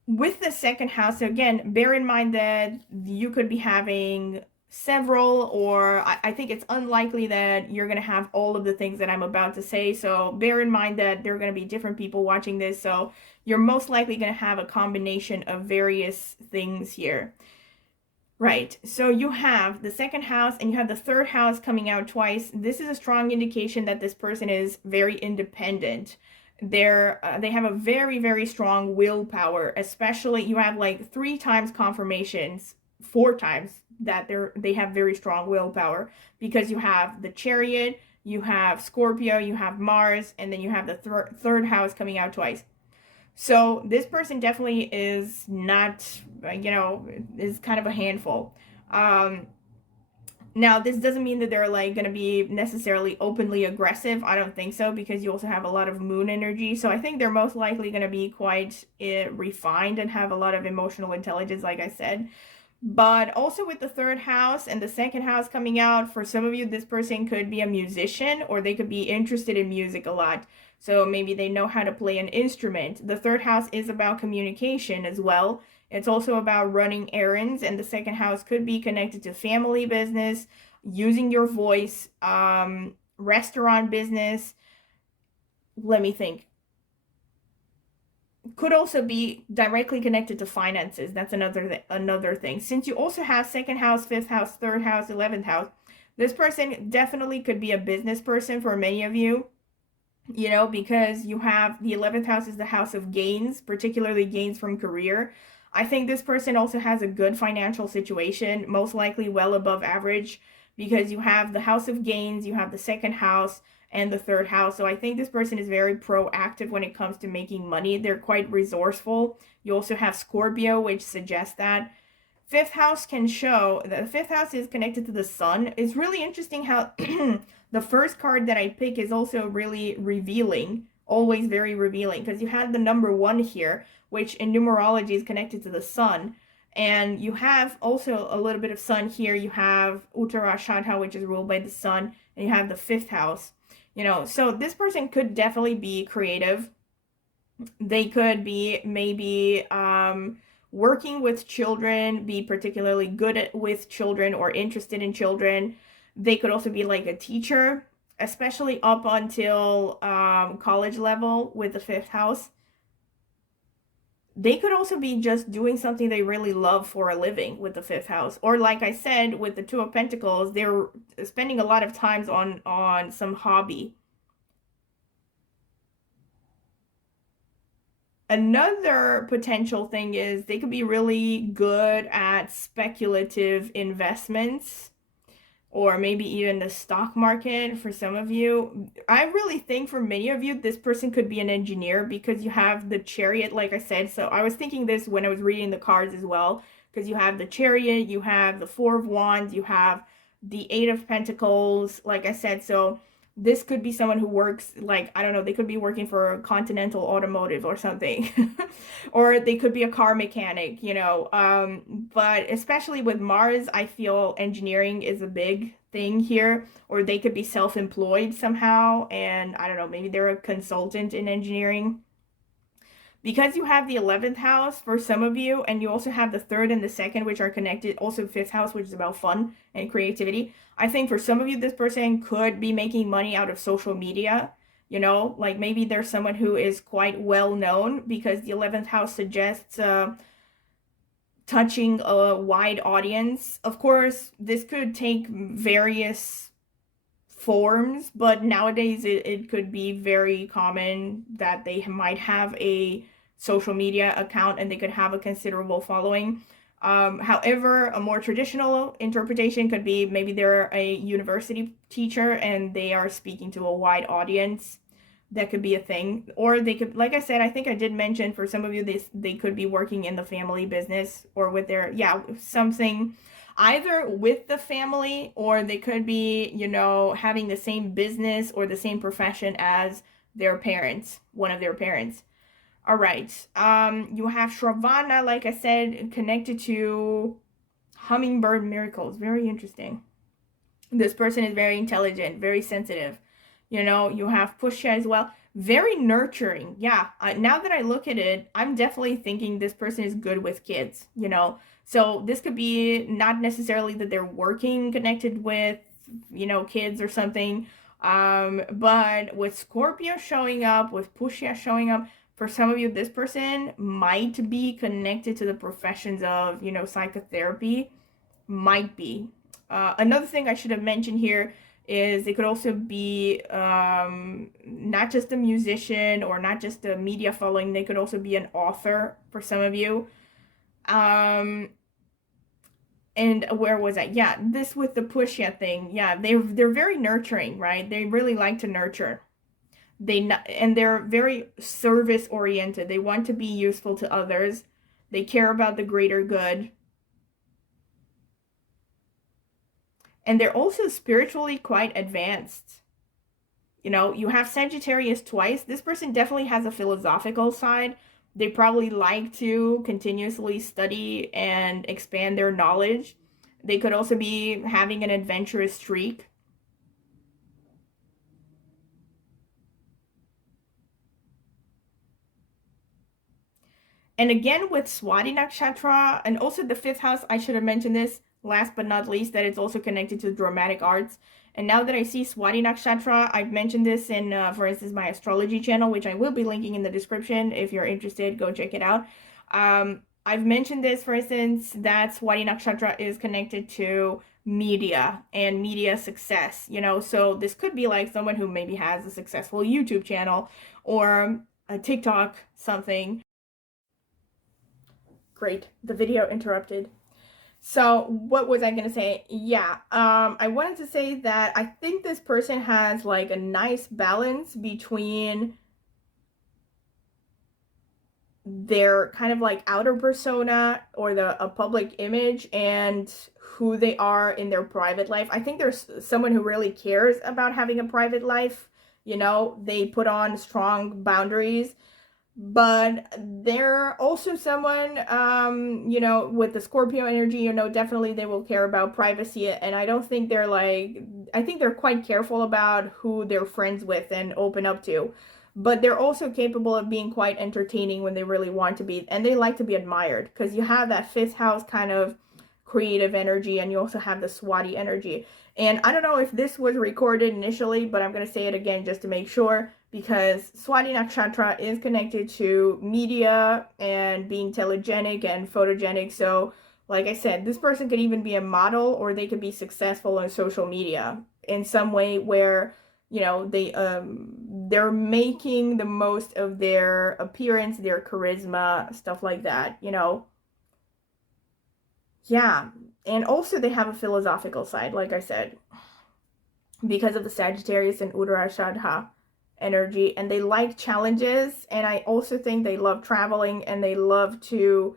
With the 2nd house, so again, bear in mind that you could be having several, or I think it's unlikely that you're going to have all of the things that I'm about to say. So bear in mind that there are going to be different people watching this. So you're most likely going to have a combination of various things here. Right, so you have the 2nd house and you have the 3rd house coming out twice. This is a strong indication that this person is very independent. They have a very, very strong willpower, especially you have like 3 times confirmations, 4 times that they have very strong willpower, because you have the Chariot, you have Scorpio, you have Mars, and then you have the third house coming out twice. So this person definitely is not, is kind of a handful. Now, this doesn't mean that they're like going to be necessarily openly aggressive. I don't think so, because you also have a lot of moon energy. So I think they're most likely going to be quite refined and have a lot of emotional intelligence, like I said. But also with the third house and the second house coming out, for some of you, this person could be a musician, or they could be interested in music a lot. So maybe they know how to play an instrument. The third house is about communication as well. It's also about running errands, and the second house could be connected to family business, using your voice, restaurant business. Let me think. Could also be directly connected to finances. That's another thing. Since you also have second house, fifth house, third house, 11th house, this person definitely could be a business person for many of you. Because you have the 11th house is the house of gains, particularly gains from career. I think this person also has a good financial situation, most likely well above average, because you have the house of gains, you have the second house, and the third house. So I think this person is very proactive when it comes to making money. They're quite resourceful. You also have Scorpio, which suggests that. Fifth house can show that the fifth house is connected to the sun. It's really interesting how the first card that I pick is also really revealing, always very revealing, because you had the number 1 here, which in numerology is connected to the sun. And you have also a little bit of sun here. You have Uttarashadha, which is ruled by the sun, and you have the fifth house. So this person could definitely be creative. They could be maybe working with children, be particularly good with children or interested in children. They could also be like a teacher, especially up until college level with the fifth house. They could also be just doing something they really love for a living with the fifth house. Or like I said, with the Two of Pentacles, they're spending a lot of time on some hobby. Another potential thing is they could be really good at speculative investments, or maybe even the stock market for some of you. I really think for many of you, this person could be an engineer, because you have the Chariot, like I said. So I was thinking this when I was reading the cards as well, because you have the Chariot, you have the Four of Wands, you have the Eight of Pentacles, like I said. So this could be someone who works, like, I don't know, they could be working for Continental Automotive or something. Or they could be a car mechanic, but especially with Mars, I feel engineering is a big thing here. Or they could be self-employed somehow, and I don't know, maybe they're a consultant in engineering. Because you have the 11th house for some of you, and you also have the third and the second, which are connected, also fifth house, which is about fun and creativity. I think for some of you, this person could be making money out of social media. Like maybe there's someone who is quite well known, because the 11th house suggests touching a wide audience. Of course, this could take various forms, but nowadays it could be very common that they might have a social media account and they could have a considerable following. However, a more traditional interpretation could be maybe they're a university teacher and they are speaking to a wide audience. That could be a thing. Or they could, like I said, I think I did mention for some of you, they could be working in the family business, or with their, something either with the family, or they could be, having the same business or the same profession as their parents, one of their parents. All right. You have Shravana, like I said, connected to hummingbird miracles. Very interesting. This person is very intelligent, very sensitive. You have Pushya as well. Very nurturing. Yeah. Now that I look at it, I'm definitely thinking this person is good with kids, So this could be not necessarily that they're working connected with, kids or something. But with Scorpio showing up, with Pushya showing up, for some of you, this person might be connected to the professions of, psychotherapy. Might be. Another thing I should have mentioned here is they could also be not just a musician or not just a media following. They could also be an author for some of you. And And where was I? Yeah, this with the push-ya thing. Yeah, they're very nurturing, right? They really like to nurture. And they're very service oriented. They want to be useful to others. They care about the greater good. And they're also spiritually quite advanced. You know, you have Sagittarius twice. This person definitely has a philosophical side. They probably like to continuously study and expand their knowledge. They could also be having an adventurous streak. And again with Swati Nakshatra and also the fifth house, I should have mentioned this last but not least, that it's also connected to dramatic arts. And now that I see Swati Nakshatra, I've mentioned this in, for instance, my astrology channel, which I will be linking in the description. If you're interested, go check it out. I've mentioned this, for instance, that Swati Nakshatra is connected to media and media success, you know, so this could be like someone who maybe has a successful YouTube channel or a TikTok something. Great, the video interrupted. So what was I gonna say? Yeah, I wanted to say that I think this person has like a nice balance between their kind of like outer persona or a public image and who they are in their private life. I think there's someone who really cares about having a private life. You know, they put on strong boundaries, but they're also someone, you know, with the Scorpio energy, you know, definitely they will care about privacy. And I don't think they're like, I think they're quite careful about who they're friends with and open up to. But they're also capable of being quite entertaining when they really want to be. And they like to be admired because you have that fifth house kind of creative energy and you also have the Swati energy. And I don't know if this was recorded initially, but I'm going to say it again just to make sure, because Swati Nakshatra is connected to media and being telegenic and photogenic. So, like I said, this person could even be a model or they could be successful on social media in some way where, you know, they're making the most of their appearance, their charisma, stuff like that, you know. Yeah, and also they have a philosophical side, like I said, because of the Sagittarius and Uttarashadha energy, and they like challenges, and I also think they love traveling and they love to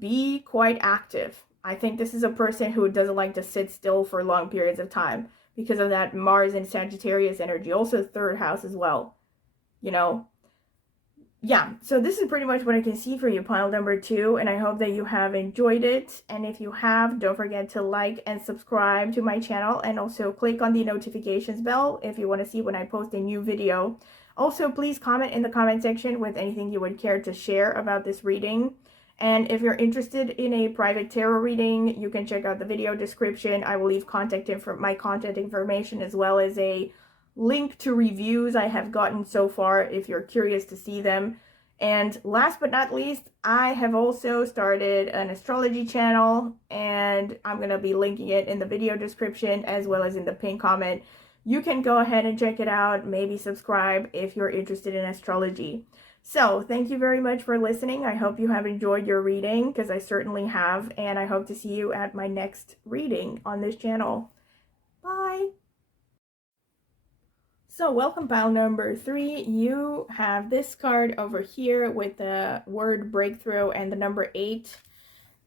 be quite active. I think this is a person who doesn't like to sit still for long periods of time because of that Mars and Sagittarius energy, also third house as well, you know. Yeah, so this is pretty much what I can see for you, pile number 2, and I hope that you have enjoyed it. And if you have, don't forget to like and subscribe to my channel, and also click on the notifications bell if you want to see when I post a new video. Also, please comment in the comment section with anything you would care to share about this reading. And if you're interested in a private tarot reading, you can check out the video description. I will leave my contact information as well as a link to reviews I have gotten so far if you're curious to see them. And last but not least, I have also started an astrology channel, and I'm going to be linking it in the video description as well as in the pinned comment. You can go ahead and check it out, maybe subscribe if you're interested in astrology. So thank you very much for listening. I hope you have enjoyed your reading, because I certainly have, and I hope to see you at my next reading on this channel. Bye! So welcome, pile number 3. You have this card over here with the word breakthrough and the number 8,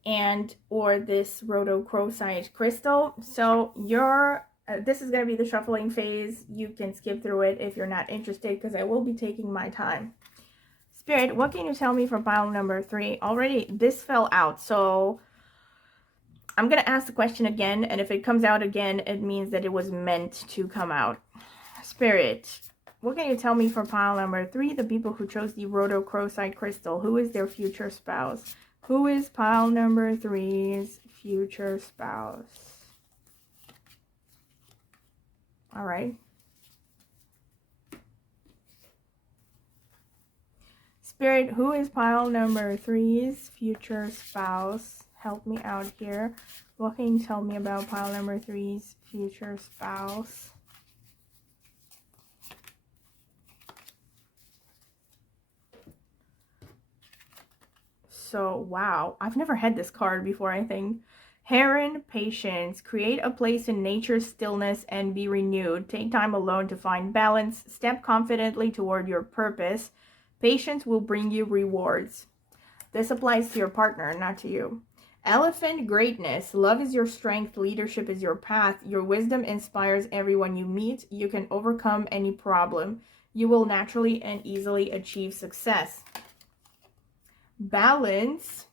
and or this rhodochrosite crystal. So this is going to be the shuffling phase. You can skip through it if you're not interested, because I will be taking my time. Spirit, what can you tell me from pile number 3? Already this fell out, so I'm going to ask the question again, and if it comes out again, it means that it was meant to come out. Spirit, what can you tell me for pile number 3? The people who chose the rhodochrosite crystal. Who is their future spouse? Who is pile number 3's future spouse? All right. Spirit, who is pile number 3's future spouse? Help me out here. What can you tell me about pile number 3's future spouse? So, wow, I've never had this card before, I think. Heron, patience. Create a place in nature's stillness and be renewed. Take time alone to find balance. Step confidently toward your purpose. Patience will bring you rewards. This applies to your partner, not to you. Elephant, greatness. Love is your strength. Leadership is your path. Your wisdom inspires everyone you meet. You can overcome any problem. You will naturally and easily achieve success. Balance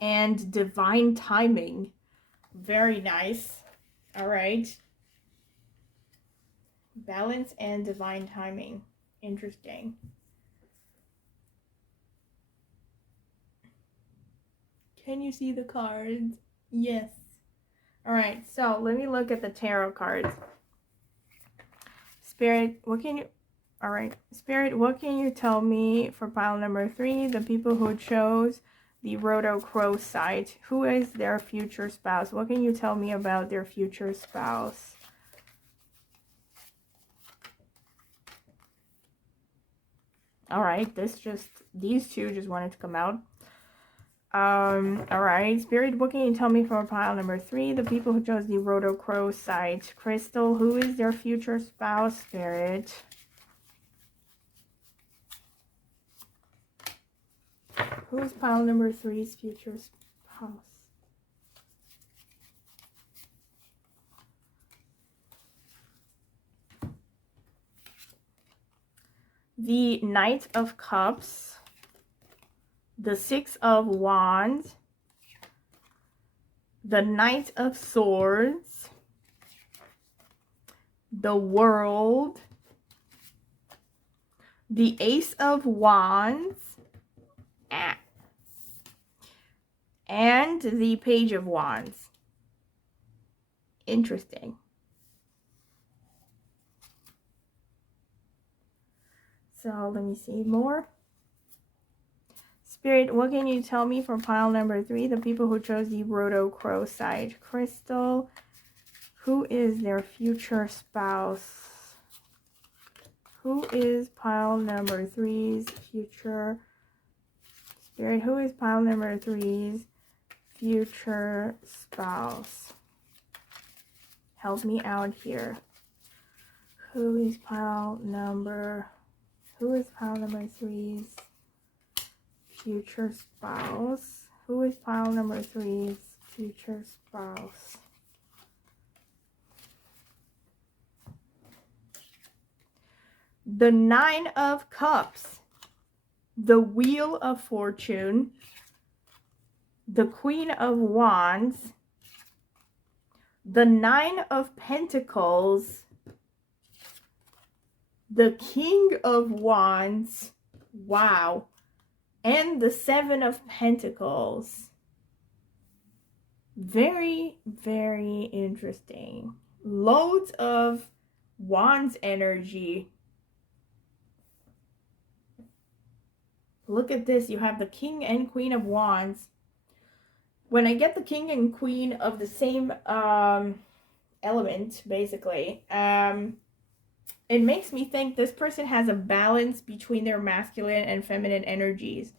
and divine timing. Very nice. All right. Balance and divine timing. Interesting. Can you see the cards? Yes. All right, so let me look at the tarot cards. Spirit, what can you... All right, Spirit, what can you tell me for pile number 3? The people who chose the Roto-Crow site. Who is their future spouse? What can you tell me about their future spouse? All right, these two just wanted to come out. All right, Spirit, what can you tell me for pile number 3? The people who chose the Roto-Crow site. Crystal, who is their future spouse? Spirit. Who is pile number 3's future spouse? The Knight of Cups. The Six of Wands, the Knight of Swords, the World, the Ace of Wands, and the Page of Wands. Interesting. So let me see more. Spirit, what can you tell me for pile number 3? The people who chose the Roto-Crow side. Crystal, who is their future spouse? Who is pile number 3's future... Spirit, who is pile number 3's future spouse? Help me out here. Who is pile number 3's future spouse? Who is pile number 3's future spouse? The Nine of Cups, the Wheel of Fortune, the Queen of Wands, the Nine of Pentacles, the King of Wands, wow, and the Seven of Pentacles. Very, very interesting. Loads of Wands energy. Look at this. You have the King and Queen of Wands. When I get the King and Queen of the same element, basically, it makes me think this person has a balance between their masculine and feminine energies.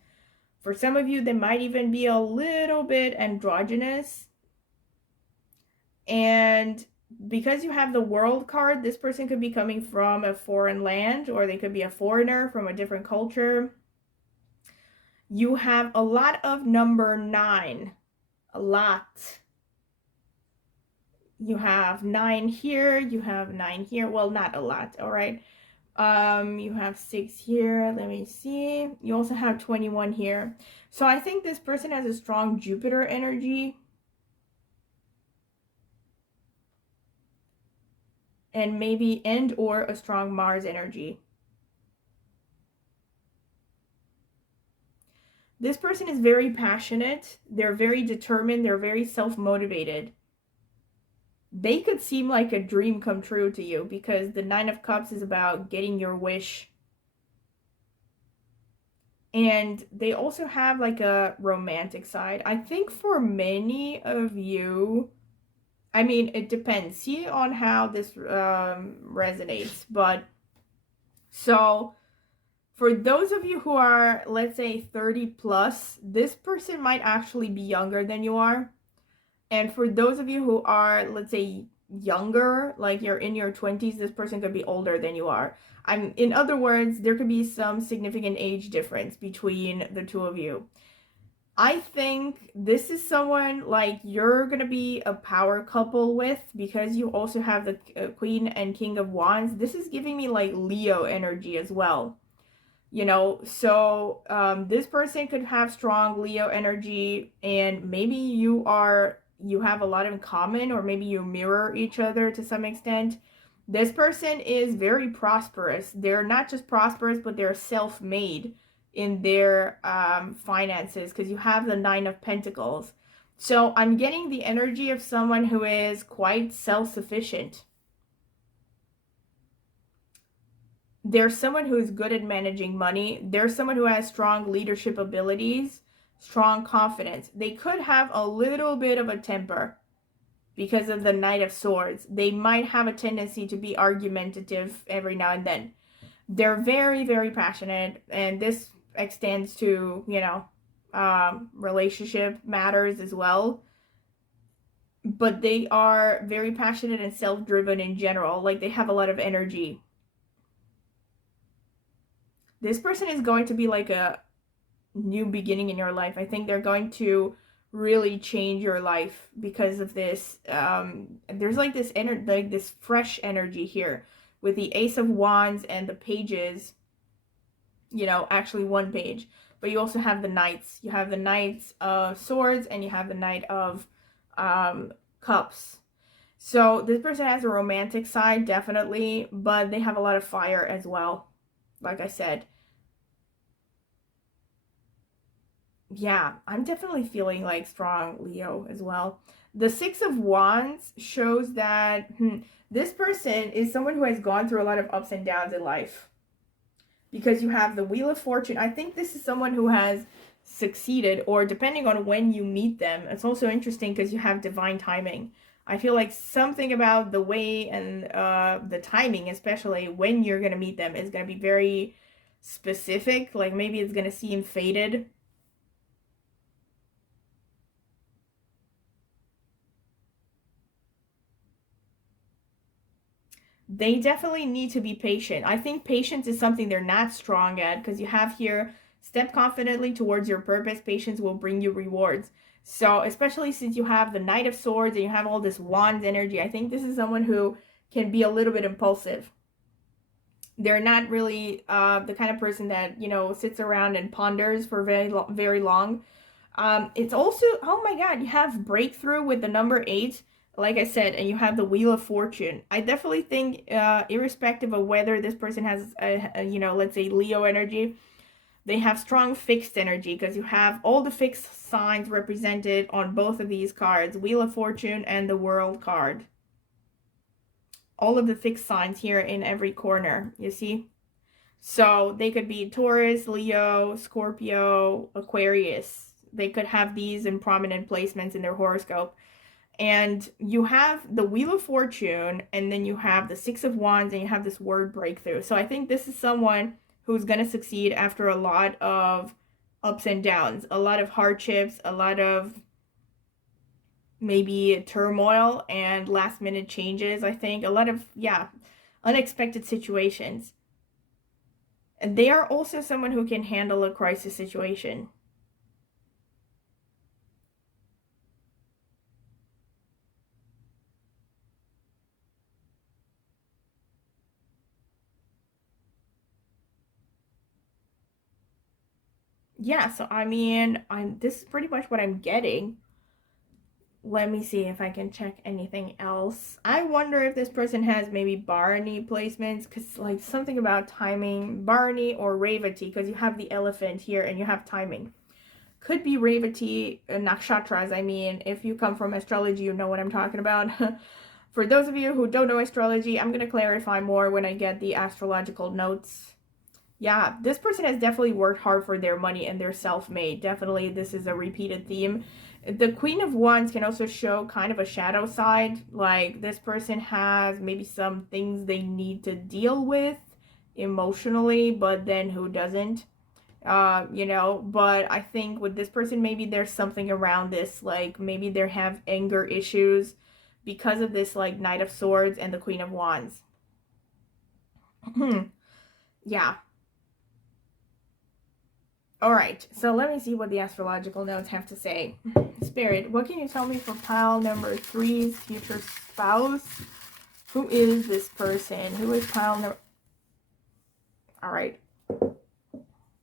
For some of you, they might even be a little bit androgynous. And because you have the World card, this person could be coming from a foreign land, or they could be a foreigner from a different culture. You have a lot of number 9. A lot. You have 9 here. You have 9 here. Well, not a lot. All right. You have 6 here. Let me see. You also have 21 here. So I think this person has a strong Jupiter energy. And maybe or a strong Mars energy. This person is very passionate. They're very determined. They're very self-motivated. They could seem like a dream come true to you because the Nine of Cups is about getting your wish. And they also have like a romantic side. I think for many of you, I mean, it depends. See on how this resonates. But so for those of you who are, let's say, 30 plus, this person might actually be younger than you are. And for those of you who are, let's say, younger, like you're in your 20s, this person could be older than you are. In other words, there could be some significant age difference between the two of you. I think this is someone like you're gonna be a power couple with, because you also have the Queen and King of Wands. This is giving me like Leo energy as well. So this person could have strong Leo energy, and maybe you have a lot in common, or maybe you mirror each other to some extent. This person is very prosperous. They're not just prosperous, but they're self-made in their finances, because you have the Nine of Pentacles. So I'm getting the energy of someone who is quite self-sufficient. There's someone who is good at managing money. There's someone who has strong leadership abilities, strong confidence. They could have a little bit of a temper because of the Knight of Swords. They might have a tendency to be argumentative every now and then. They're very, very passionate, and this extends to, relationship matters as well. But they are very passionate and self-driven in general. Like, they have a lot of energy. This person is going to be like a new beginning in your life. I think they're going to really change your life because of this. There's like this like this fresh energy here with the Ace of Wands and the pages. Actually one page, but you also have the Knights. You have the Knights of Swords, and you have the Knight of Cups. So this person has a romantic side, definitely, but they have a lot of fire as well, like I said. Yeah, I'm definitely feeling like strong Leo as well. The Six of Wands shows that this person is someone who has gone through a lot of ups and downs in life. Because you have the Wheel of Fortune. I think this is someone who has succeeded, or depending on when you meet them. It's also interesting because you have divine timing. I feel like something about the way and the timing, especially when you're going to meet them, is going to be very specific. Like maybe it's going to seem fated. They definitely need to be patient. I think patience is something they're not strong at, because you have here, step confidently towards your purpose. Patience will bring you rewards. So especially since you have the Knight of Swords and you have all this Wands energy, I think this is someone who can be a little bit impulsive. They're not really the kind of person that, sits around and ponders for very long. It's also, oh my god, you have breakthrough with the number 8, like I said, and you have the Wheel of Fortune. I definitely think, irrespective of whether this person has, let's say Leo energy, they have strong fixed energy, because you have all the fixed signs represented on both of these cards, Wheel of Fortune and the World card. All of the fixed signs here in every corner, you see? So they could be Taurus, Leo, Scorpio, Aquarius. They could have these in prominent placements in their horoscope. And you have the Wheel of Fortune, and then you have the Six of Wands, and you have this word breakthrough. So I think this is someone who's going to succeed after a lot of ups and downs, a lot of hardships, a lot of maybe turmoil and last minute changes. I think a lot of, unexpected situations. And they are also someone who can handle a crisis situation. Yeah, so I mean, this is pretty much what I'm getting. Let me see if I can check anything else. I wonder if this person has maybe Barney placements, because like something about timing, Barney or Revati, because you have the elephant here and you have timing. Could be Revati, nakshatras. I mean, if you come from astrology, you know what I'm talking about. For those of you who don't know astrology, I'm going to clarify more when I get the astrological notes. Yeah, this person has definitely worked hard for their money, and they're self-made. Definitely, this is a repeated theme. The Queen of Wands can also show kind of a shadow side. Like, this person has maybe some things they need to deal with emotionally, but then who doesn't? you know, but I think with this person, maybe there's something around this, like maybe they have anger issues because of this, like Knight of Swords and the Queen of Wands. Yeah. All right, so let me see what the astrological notes have to say. Spirit, what can you tell me for pile number 3's future spouse? Who is this person? Who is pile number... All right.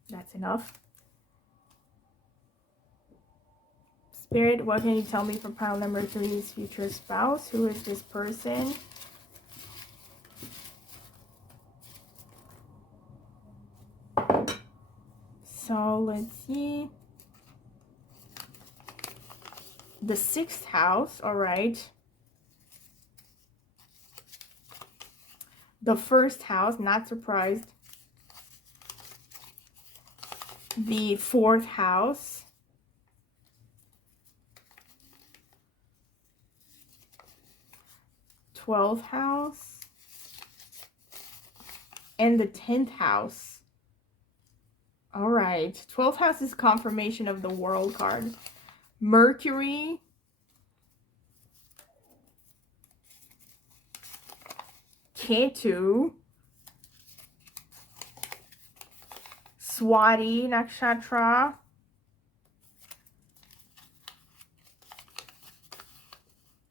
That's enough. Spirit, what can you tell me for pile number 3's future spouse? Who is this person? So let's see. The 6th house, all right. The 1st house, not surprised. The 4th house. The 12th house. And the 10th house. All right. 12th house is confirmation of the World card. Mercury. Ketu. Swati Nakshatra.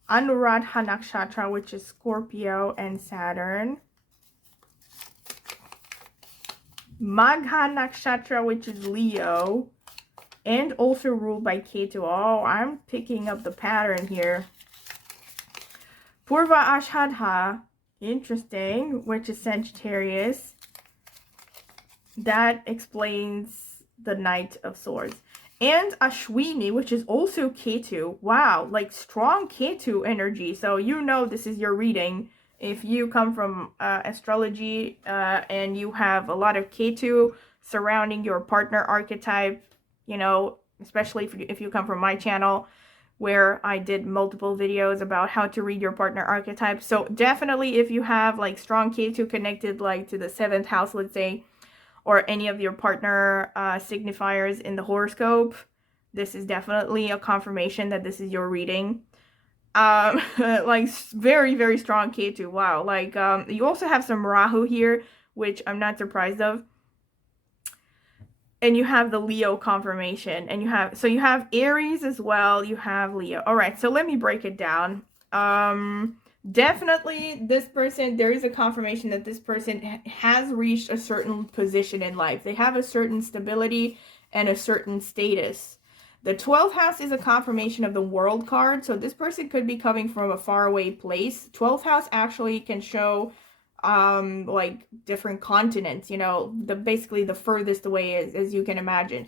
Anuradha Nakshatra, which is Scorpio and Saturn. Magha Nakshatra, which is Leo, and also ruled by Ketu. Oh, I'm picking up the pattern here. Purva Ashadha, interesting, which is Sagittarius. That explains the Knight of Swords. And Ashwini, which is also Ketu. Wow, like strong Ketu energy. So you know this is your reading. If you come from astrology and you have a lot of Ketu surrounding your partner archetype, you know, especially if you come from my channel where I did multiple videos about how to read your partner archetype. So definitely if you have like strong Ketu connected like to the 7th house, let's say, or any of your partner signifiers in the horoscope, this is definitely a confirmation that this is your reading. Like very, very strong Ketu. Wow. Like you also have some Rahu here, which I'm not surprised of. And you have the Leo confirmation, and you have Aries as well. You have Leo. All right, so let me break it down. Definitely this person, there is a confirmation that this person has reached a certain position in life. They have a certain stability and a certain status. The 12th house is a confirmation of the World card. So this person could be coming from a faraway place. 12th house actually can show like different continents, you know, basically the furthest away as you can imagine.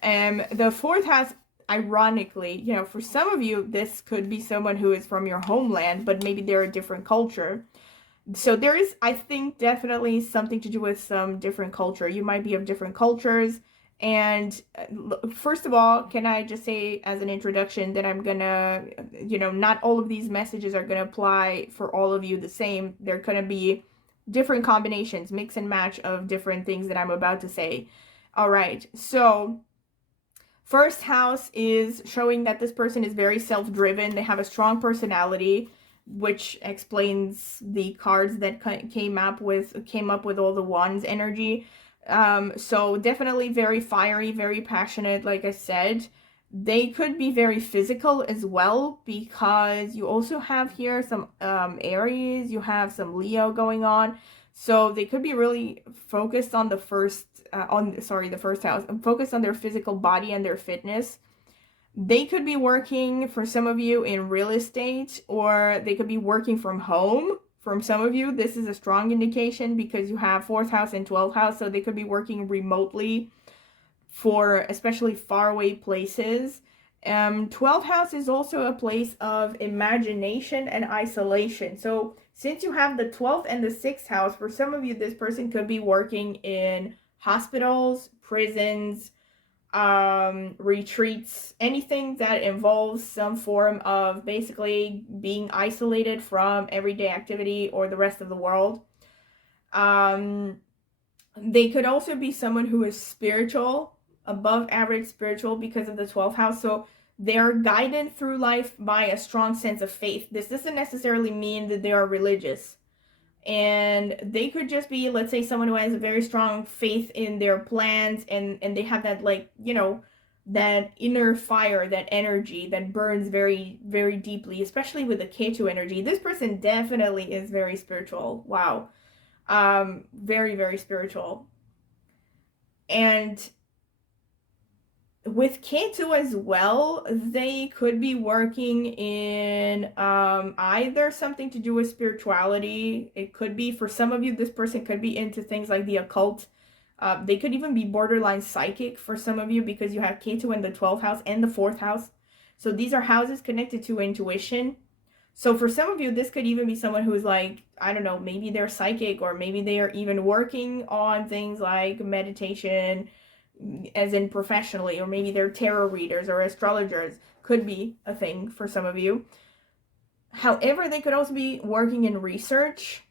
The 4th house, ironically, you know, for some of you, this could be someone who is from your homeland, but maybe they're a different culture. So there is, I think, definitely something to do with some different culture. You might be of different cultures. And first of all, can I just say as an introduction that I'm gonna, you know, not all of these messages are gonna apply for all of you the same. They're gonna be different combinations, mix and match of different things that I'm about to say. All right, so 1st house is showing that this person is very self-driven. They have a strong personality, which explains the cards that came up with all the wands energy. So definitely very fiery, very passionate, like I said. They could be very physical as well, because you also have here some Aries, you have some Leo going on. So they could be really focused on the 1st house, focused on their physical body and their fitness. They could be working, for some of you, in real estate, or they could be working from home. From some of you, this is a strong indication because you have 4th house and 12th house, so they could be working remotely for especially faraway places. 12th house is also a place of imagination and isolation. So since you have the 12th and the 6th house, for some of you, this person could be working in hospitals, prisons, retreats, anything that involves some form of basically being isolated from everyday activity or the rest of the world. They could also be someone who is spiritual, above average spiritual because of the 12th house. So they're guided through life by a strong sense of faith. This doesn't necessarily mean that they are religious. And they could just be, let's say, someone who has a very strong faith in their plans, and they have that, like, you know, that inner fire, that energy that burns very, very deeply, especially with the Ketu energy. This person definitely is very spiritual. Wow. Very, very spiritual. And with Ketu as well, they could be working in either something to do with spirituality. It could be, for some of you, this person could be into things like the occult. They could even be borderline psychic for some of you, because you have Ketu in the 12th house and the 4th house. So these are houses connected to intuition. So for some of you, this could even be someone who's like, I don't know, maybe they're psychic, or maybe they are even working on things like meditation, as in professionally, or maybe they're tarot readers or astrologers. Could be a thing for some of you. However, they could also be working in research.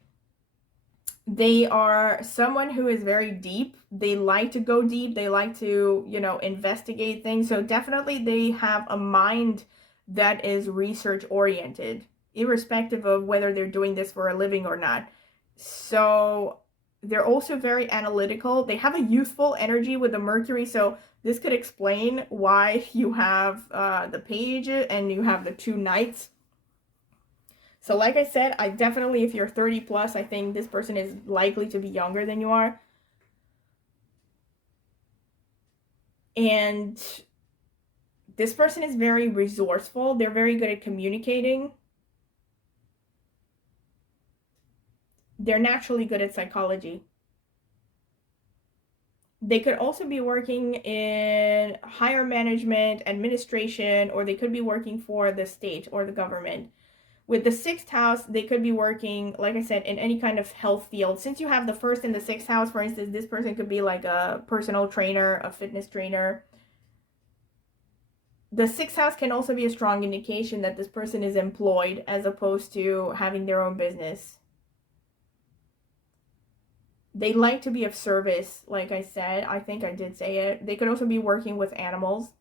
They are someone who is very deep. They like to go deep. They like to, you know, investigate things. So definitely they have a mind that is research oriented, irrespective of whether they're doing this for a living or not. So they're also very analytical. They have a youthful energy with the Mercury. So this could explain why you have the Page and you have the 2 Knights. So like I said, I definitely, if you're 30 plus, I think this person is likely to be younger than you are. And this person is very resourceful. They're very good at communicating. They're naturally good at psychology. They could also be working in higher management, administration, or they could be working for the state or the government. With the 6th house, they could be working, like I said, in any kind of health field. Since you have the 1st and the 6th house, for instance, this person could be like a personal trainer, a fitness trainer. The 6th house can also be a strong indication that this person is employed as opposed to having their own business. They like to be of service, like I said. I think I did say it. They could also be working with animals.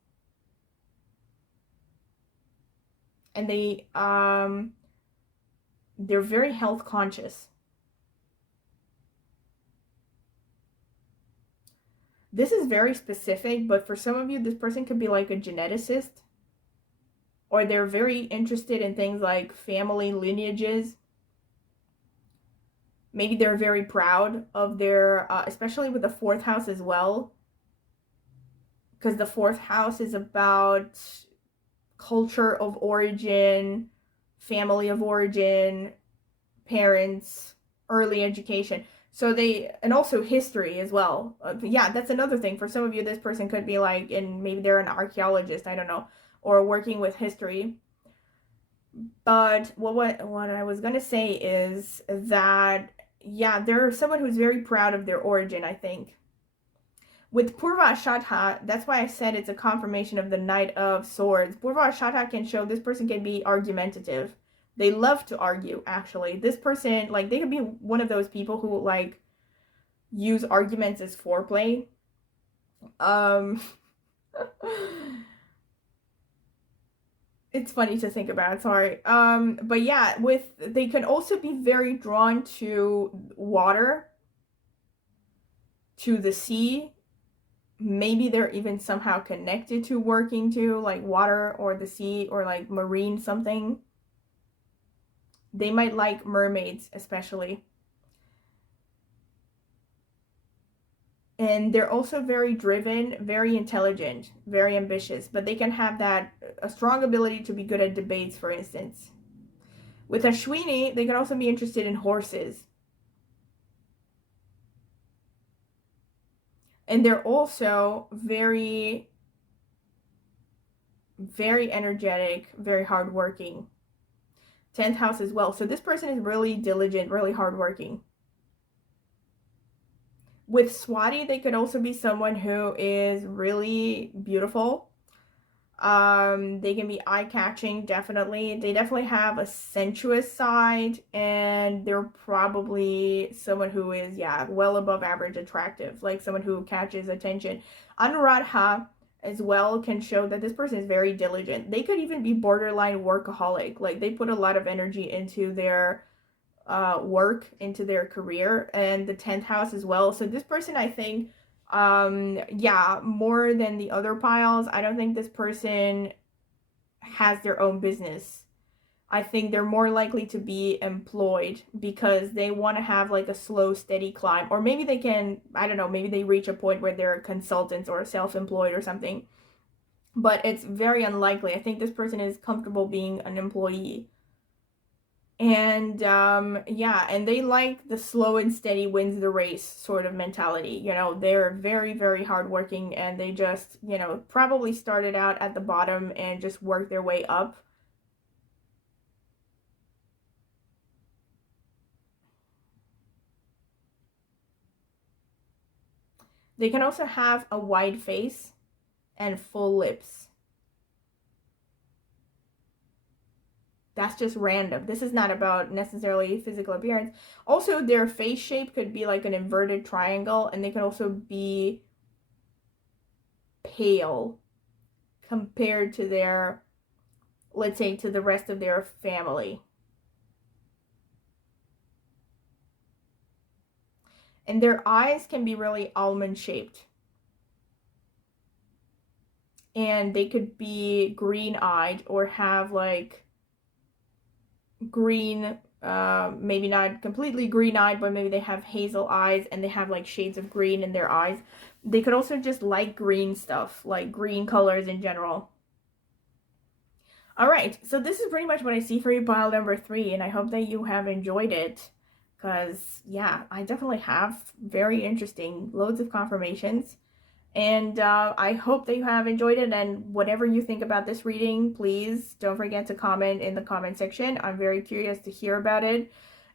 And they're very health conscious. This is very specific, but for some of you, this person could be like a geneticist, or they're very interested in things like family lineages. Maybe they're very proud of their, especially with the 4th house as well, because the 4th house is about culture of origin, family of origin, parents, early education. So and also history as well. Yeah, that's another thing. For some of you, this person could be like, and maybe they're an archaeologist, I don't know, or working with history. But what I was gonna say is that, yeah, they're someone who's very proud of their origin, I think. With Purva Ashadha, that's why I said it's a confirmation of the Knight of Swords. Purva Ashadha can show this person can be argumentative. They love to argue, actually. This person, like, they could be one of those people who, like, use arguments as foreplay. It's funny to think about, sorry. But yeah, they can also be very drawn to water, to the sea. Maybe they're even somehow connected to working to, like, water or the sea, or like marine something. They might like mermaids, especially. And they're also very driven, very intelligent, very ambitious, but they can have a strong ability to be good at debates, for instance. With Ashwini, they can also be interested in horses. And they're also very, very energetic, very hardworking. 10th house as well. So this person is really diligent, really hardworking. With Swati, they could also be someone who is really beautiful. They can be eye-catching, definitely. They definitely have a sensuous side, and they're probably someone who is, yeah, well above average attractive, like someone who catches attention. Anuradha as well can show that this person is very diligent. They could even be borderline workaholic. Like they put a lot of energy into their work, into their career, and the 10th house as well. So this person, I think, yeah, more than the other piles, I don't think this person has their own business. I think they're more likely to be employed because they want to have like a slow, steady climb. Or maybe they can, I don't know, maybe they reach a point where they're consultants or self-employed or something. But it's very unlikely. I think this person is comfortable being an employee. And yeah, and they like the slow and steady wins the race sort of mentality. You know, they're very, very hardworking, and they just, you know, probably started out at the bottom and just worked their way up. They can also have a wide face and full lips. That's just random. This is not about necessarily physical appearance. Also, their face shape could be like an inverted triangle, and they can also be pale compared to their, let's say, to the rest of their family. And their eyes can be really almond shaped. And they could be green eyed or have like green, maybe not completely green eyed, but maybe they have hazel eyes and they have like shades of green in their eyes. They could also just like green stuff, like green colors in general. All right, so this is pretty much what I see for you, pile number 3, and I hope that you have enjoyed it, because yeah, I definitely have very interesting, loads of confirmations. And I hope that you have enjoyed it, and whatever you think about this reading, please don't forget to comment in the comment section. I'm very curious to hear about it.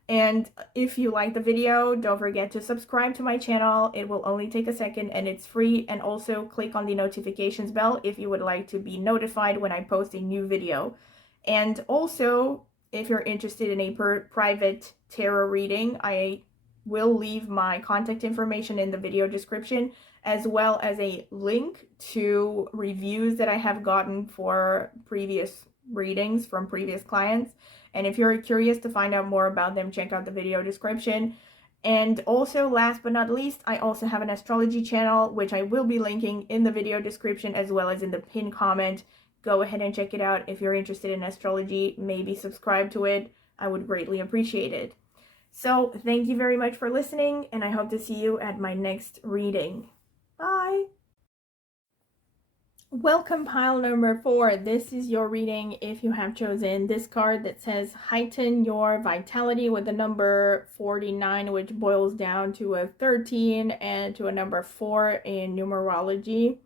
And if you like the video, don't forget to subscribe to my channel. It will only take a second and it's free. And also click on the notifications bell if you would like to be notified when I post a new video. And also, if you're interested in a private tarot reading, I will leave my contact information in the video description, as well as a link to reviews that I have gotten for previous readings from previous clients. And if you're curious to find out more about them, check out the video description. And also, last but not least, I also have an astrology channel, which I will be linking in the video description as well as in the pinned comment. Go ahead and check it out if you're interested in astrology. Maybe subscribe to it. I would greatly appreciate it. So thank you very much for listening, and I hope to see you at my next reading. Bye! Welcome, pile number 4. This is your reading if you have chosen this card that says heighten your vitality with the number 49, which boils down to a 13 and to a number 4 in numerology.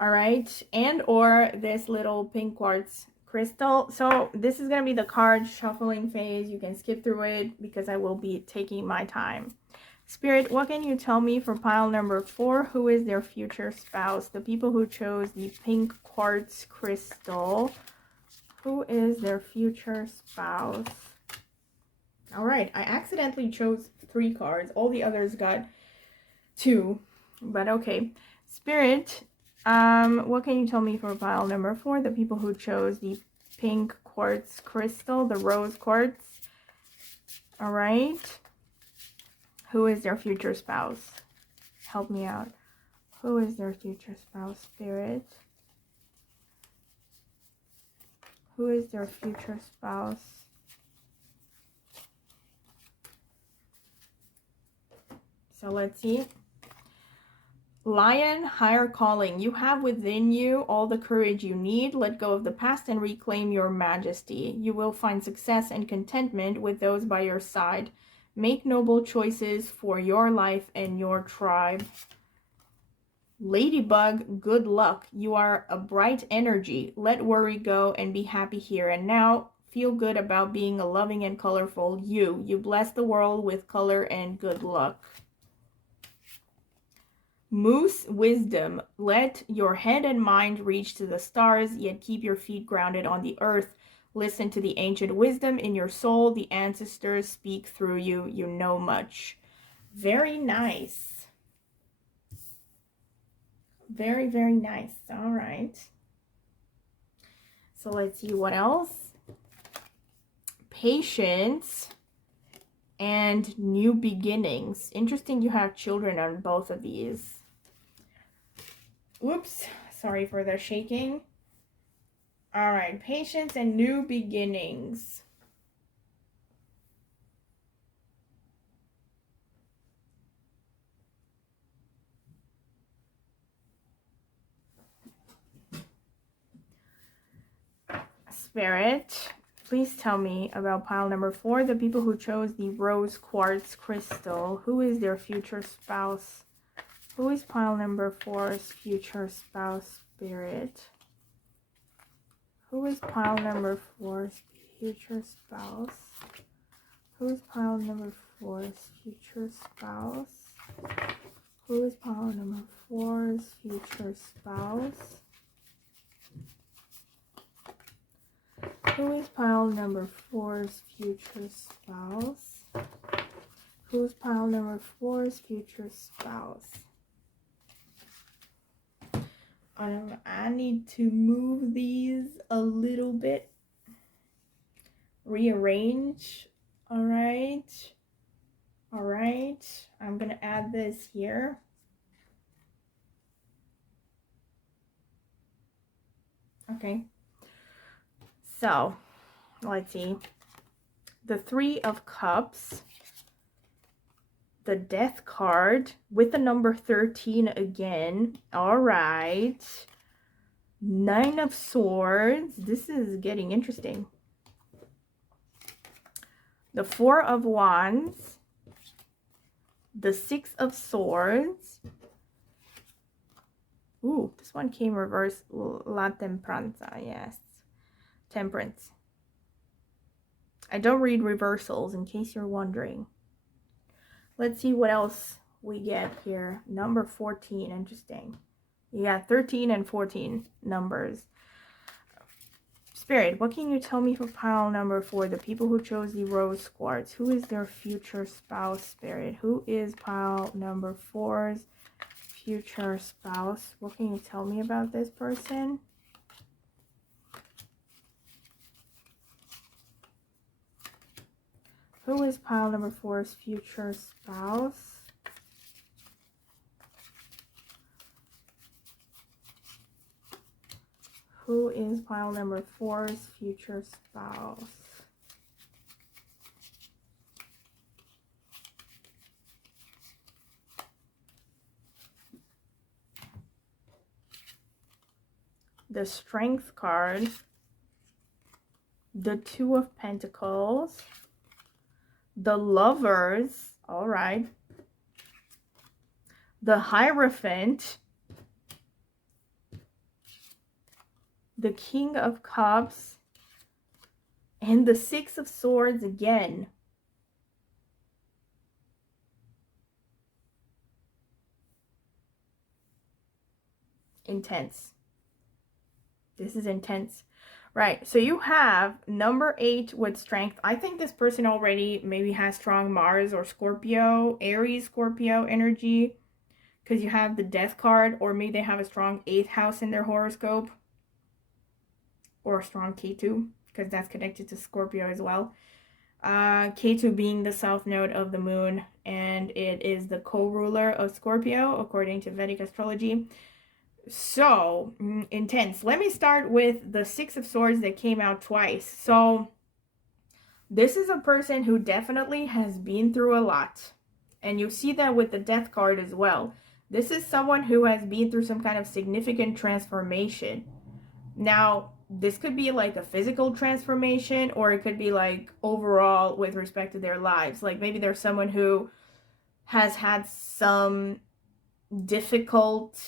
All right, and or this little pink quartz crystal. So this is going to be the card shuffling phase. You can skip through it because I will be taking my time. Spirit, what can you tell me for pile number 4? Who is their future spouse? The people who chose the pink quartz crystal. Who is their future spouse? All right, I accidentally chose 3 cards. All the others got 2, but okay. Spirit, what can you tell me for pile number 4? The people who chose the pink quartz crystal, the rose quartz. All right. Who is their future spouse? Help me out. Who is their future spouse, Spirit? Who is their future spouse? So let's see. Lion, higher calling. You have within you all the courage you need. Let go of the past and reclaim your majesty. You will find success and contentment with those by your side. Make noble choices for your life and your tribe. Ladybug, good luck. You are a bright energy. Let worry go and be happy here and now. Feel good about being a loving and colorful you. You bless the world with color and good luck. Moose wisdom, let your head and mind reach to the stars, yet keep your feet grounded on the earth. Listen to the ancient wisdom in your soul. The ancestors speak through you. You know much. Very nice. Very, very nice. All right. So let's see what else. Patience and new beginnings. Interesting you have children on both of these. Whoops. Sorry for the shaking. All right. Patience and new beginnings. Spirit, please tell me about pile number 4, the people who chose the rose quartz crystal. Who is their future spouse? Who is pile number 4's future spouse, Spirit? Who is pile number 4's future spouse? Who is pile number 4's future spouse? Who is pile number 4's future spouse? Who is pile number 4's future spouse? Who is pile number 4's future spouse? I need to move these a little bit. Rearrange. All right. All right. I'm going to add this here. Okay. So, let's see. The 3 of Cups, the Death card with the number 13 again. All right. 9 of Swords. This is getting interesting. The 4 of Wands, the 6 of Swords. Ooh, this one came reverse. La Tempranza, yes. Temperance. I don't read reversals, in case you're wondering. Let's see what else we get here. Number 14, interesting. You got 13 and 14 numbers. Spirit, what can you tell me for pile number 4, the people who chose the rose quartz? Who is their future spouse, Spirit? Who is pile number 4's future spouse? What can you tell me about this person? Who is pile number 4's future spouse? Who is pile number 4's future spouse? The Strength card, the 2 of Pentacles, the Lovers, all right, the Hierophant, the King of Cups, and the 6 of Swords again. Intense. This is intense. Right, so you have number 8 with Strength. I think this person already maybe has strong Mars or Scorpio, Aries, Scorpio energy, because you have the Death card, or maybe they have a strong 8th house in their horoscope, or a strong K2, because that's connected to Scorpio as well. K2 being the south node of the moon, and it is the co-ruler of Scorpio, according to Vedic astrology. So, intense. Let me start with the 6 of Swords that came out twice. So, this is a person who definitely has been through a lot. And you see that with the Death card as well. This is someone who has been through some kind of significant transformation. Now, this could be like a physical transformation, or it could be like overall with respect to their lives. Like maybe there's someone who has had some difficult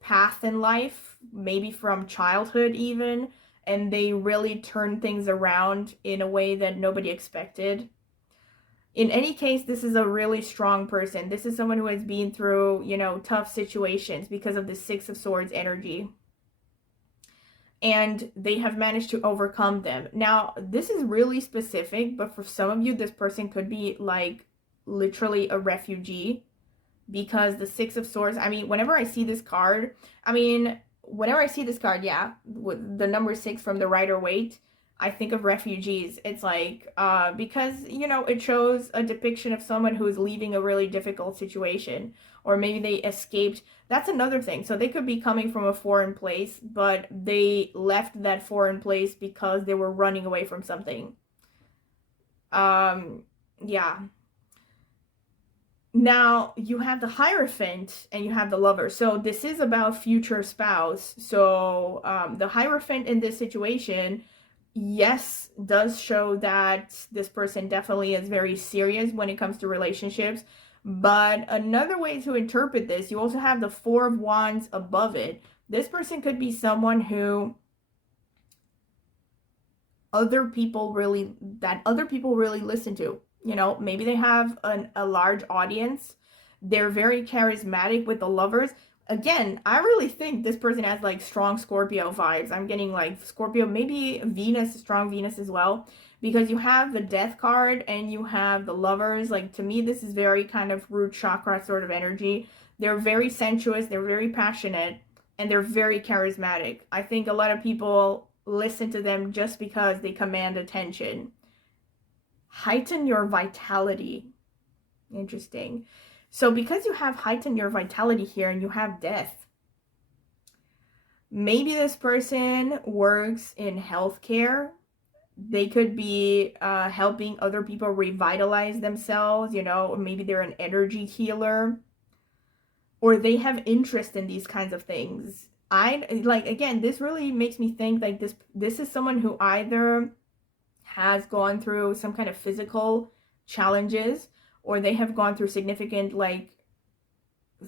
path in life, maybe from childhood even, and they really turn things around in a way that nobody expected. In any case, this is a really strong person. This is someone who has been through, you know, tough situations because of the Six of Swords energy. And they have managed to overcome them. Now, this is really specific, but for some of you, this person could be like literally a refugee, because the Six of Swords, I mean, whenever I see this card, yeah, with the number 6 from the Rider-Waite, I think of refugees. It's like, because, you know, it shows a depiction of someone who's leaving a really difficult situation, or maybe they escaped. That's another thing. So they could be coming from a foreign place, but they left that foreign place because they were running away from something. Yeah. Now, you have the Hierophant and you have the Lover. So this is about future spouse. So the Hierophant in this situation, yes, does show that this person definitely is very serious when it comes to relationships. But another way to interpret this, you also have the Four of Wands above it. This person could be someone who other people really listen to. You know, maybe they have a large audience. They're very charismatic with the Lovers. Again, I really think this person has like strong Scorpio vibes. I'm getting like Scorpio, maybe Venus, strong Venus as well, because you have the Death card and you have the Lovers. Like, to me, this is very kind of root chakra sort of energy. They're very sensuous, they're very passionate, and they're very charismatic. I think a lot of people listen to them just because they command attention. Heighten your vitality. Interesting. So because you have heighten your vitality here and you have Death, maybe this person works in healthcare. They could be helping other people revitalize themselves, you know, or maybe they're an energy healer, or they have interest in these kinds of things. Again, this really makes me think like this is someone who either has gone through some kind of physical challenges, or they have gone through significant, like,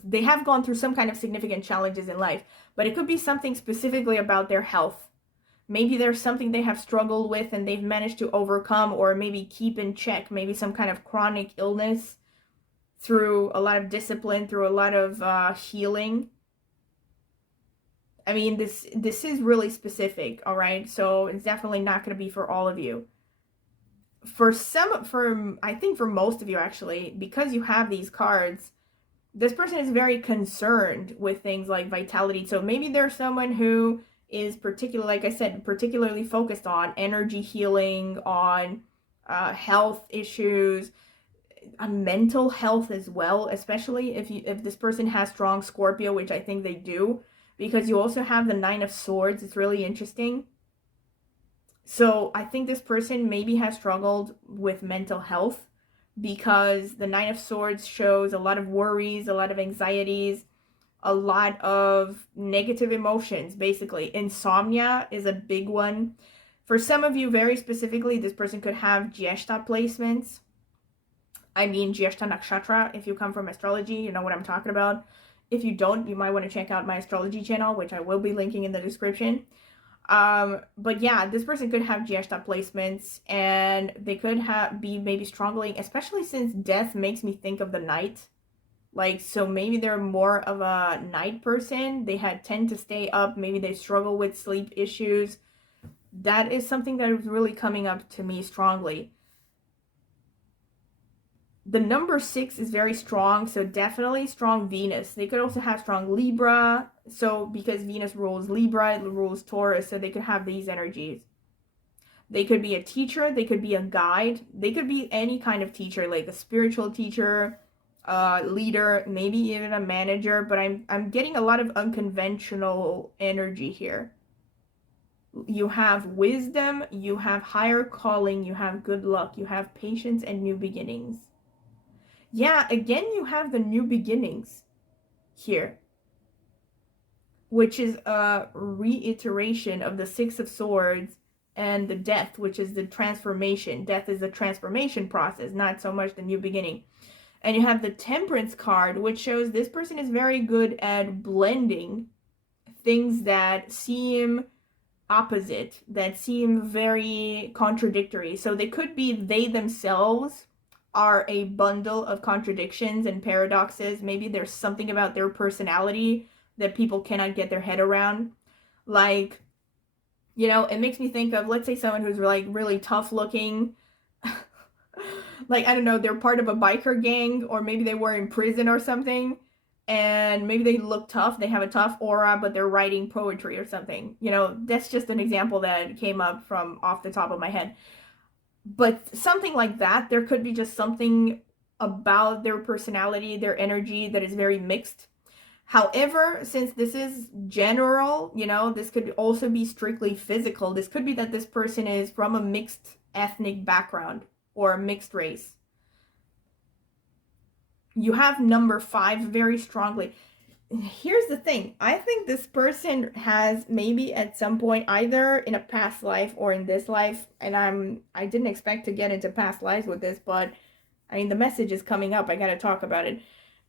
they have gone through some kind of significant challenges in life, but it could be something specifically about their health. Maybe there's something they have struggled with and they've managed to overcome, or maybe keep in check, maybe some kind of chronic illness, through a lot of discipline, through a lot of healing. I mean, this is really specific, all right? So it's definitely not going to be for all of you. I think for most of you, actually, because you have these cards, this person is very concerned with things like vitality. So maybe there's someone who is like I said, particularly focused on energy healing, on health issues, mental health as well, especially if this person has strong Scorpio, which I think they do, because you also have the Nine of Swords. It's really interesting. So I think this person maybe has struggled with mental health, because the Nine of Swords shows a lot of worries, a lot of anxieties, a lot of negative emotions, basically. Insomnia is a big one. For some of you, very specifically, this person could have Jyeshta placements. I mean, Jyeshta Nakshatra. If you come from astrology, you know what I'm talking about. If you don't, you might want to check out my astrology channel, which I will be linking in the description. But yeah, this person could have Jyeshta placements, and they could be maybe struggling, especially since Death makes me think of the night. Like, so maybe they're more of a night person. They tend to stay up. Maybe they struggle with sleep issues. That is something that is really coming up to me strongly. The number 6 is very strong, so definitely strong Venus. They could also have strong Libra, so because Venus rules Libra, it rules Taurus, so they could have these energies. They could be a teacher, they could be a guide, they could be any kind of teacher, like a spiritual teacher, leader, maybe even a manager, but I'm getting a lot of unconventional energy here. You have wisdom, you have higher calling, you have good luck, you have patience and new beginnings. Yeah, again, you have the new beginnings here, which is a reiteration of the Six of Swords and the Death, which is the transformation. Death is the transformation process, not so much the new beginning. And you have the Temperance card, which shows this person is very good at blending things that seem opposite, that seem very contradictory. So they could be they themselves are a bundle of contradictions and paradoxes. Maybe there's something about their personality that people cannot get their head around. Like, you know, it makes me think of, let's say, someone who's like really tough looking. Like, I don't know, they're part of a biker gang, or maybe they were in prison or something, and maybe they look tough, they have a tough aura, but they're writing poetry or something. You know, that's just an example that came up from off the top of my head. But something like that, there could be just something about their personality, their energy that is very mixed. However, since this is general, you know, this could also be strictly physical. This could be that this person is from a mixed ethnic background or a mixed race. You have number 5 very strongly. Here's the thing. I think this person has maybe at some point, either in a past life or in this life, and I didn't expect to get into past lives with this, but I mean, the message is coming up. I gotta talk about it.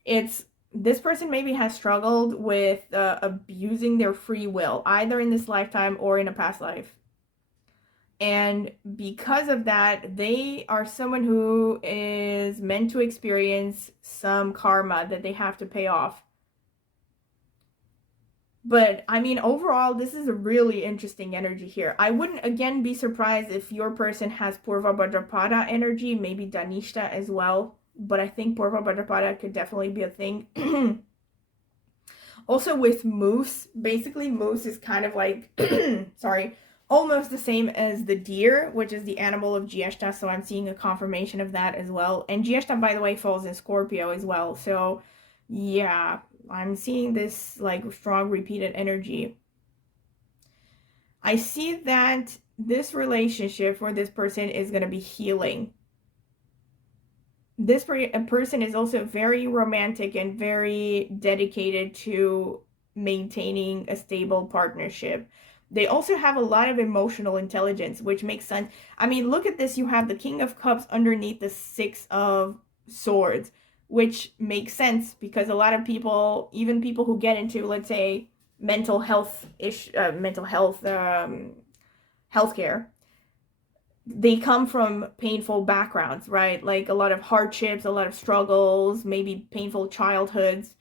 It's this person maybe has struggled with abusing their free will, either in this lifetime or in a past life. And because of that, they are someone who is meant to experience some karma that they have to pay off. But I mean, overall, this is a really interesting energy here. I wouldn't again be surprised if your person has Purva Bhadrapada energy, maybe Dhanishta as well. But I think Purva Bhadrapada could definitely be a thing. Also with moose, basically moose is kind of like, sorry, almost the same as the deer, which is the animal of Jyeshta. So I'm seeing a confirmation of that as well. And Jyeshta, by the way, falls in Scorpio as well. So yeah, I'm seeing this like strong repeated energy. I see that this relationship for this person is going to be healing. This person is also very romantic and very dedicated to maintaining a stable partnership. They also have a lot of emotional intelligence, which makes sense. I mean, look at this. You have the King of Cups underneath the Six of Swords, which makes sense because a lot of people, even people who get into, let's say, mental health healthcare, they come from painful backgrounds, right? Like a lot of hardships, a lot of struggles, maybe painful childhoods,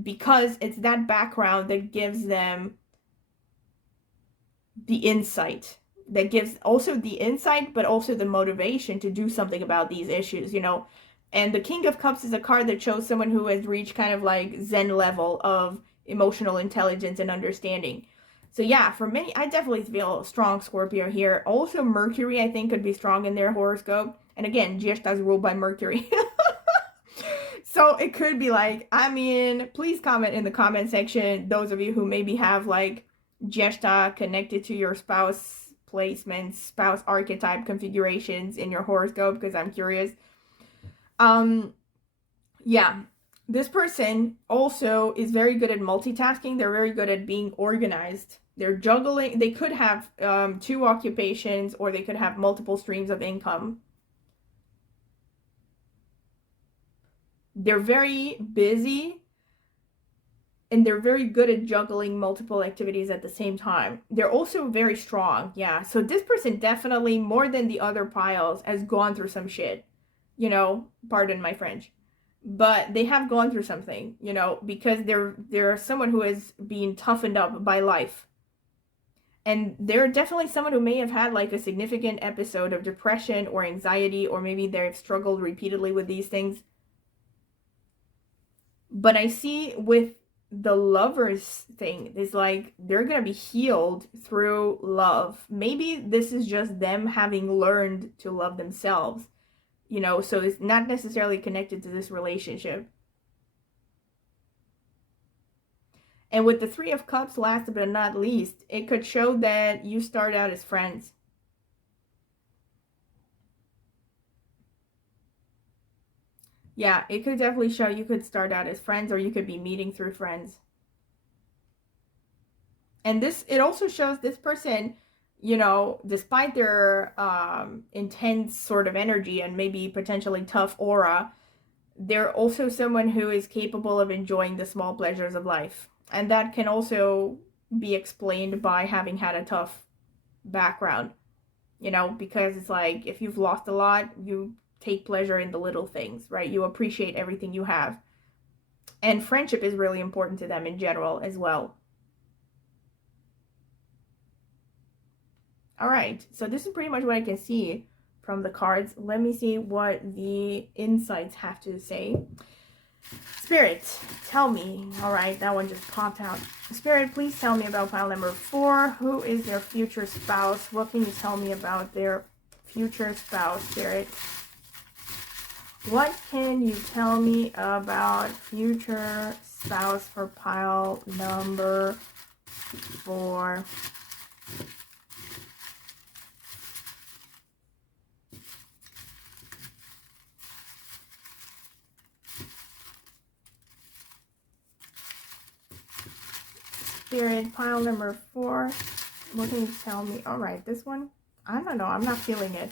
because it's that background that gives them the insight, that gives also the insight, but also the motivation to do something about these issues, you know. And the King of Cups is a card that shows someone who has reached kind of like Zen level of emotional intelligence and understanding. So yeah, for many, I definitely feel strong Scorpio here. Also, Mercury, I think, could be strong in their horoscope. And again, Jyeshta is ruled by Mercury. So it could be like, I mean, please comment in the comment section, those of you who maybe have like Jyeshta connected to your spouse placements, spouse archetype configurations in your horoscope, because I'm curious. Yeah, this person also is very good at multitasking. They're very good at being organized. They're juggling. They could have 2 occupations, or they could have multiple streams of income. They're very busy, and they're very good at juggling multiple activities at the same time. They're also very strong. Yeah, so this person definitely, more than the other piles, has gone through some shit. You know, pardon my French. But they have gone through something, you know, because they're someone who is being toughened up by life. And they're definitely someone who may have had like a significant episode of depression or anxiety, or maybe they've struggled repeatedly with these things. But I see with the lovers thing, it's like they're gonna be healed through love. Maybe this is just them having learned to love themselves, you know, so it's not necessarily connected to this relationship. And with the 3 of Cups, last but not least, it could show that you start out as friends. Yeah, it could definitely show you could start out as friends, or you could be meeting through friends. And this, it also shows this person, you know, despite their intense sort of energy and maybe potentially tough aura, they're also someone who is capable of enjoying the small pleasures of life. And that can also be explained by having had a tough background, you know, because it's like if you've lost a lot, you take pleasure in the little things, right? You appreciate everything you have. And friendship is really important to them in general as well. All right, so this is pretty much what I can see from the cards. Let me see what the insights have to say. Spirit, tell me. All right, that one just popped out. Spirit, please tell me about pile number 4. Who is their future spouse? What can you tell me about their future spouse, Spirit? What can you tell me about future spouse for pile number 4? Spirit, pile number 4. What can you tell me? All right, this one, I don't know. I'm not feeling it.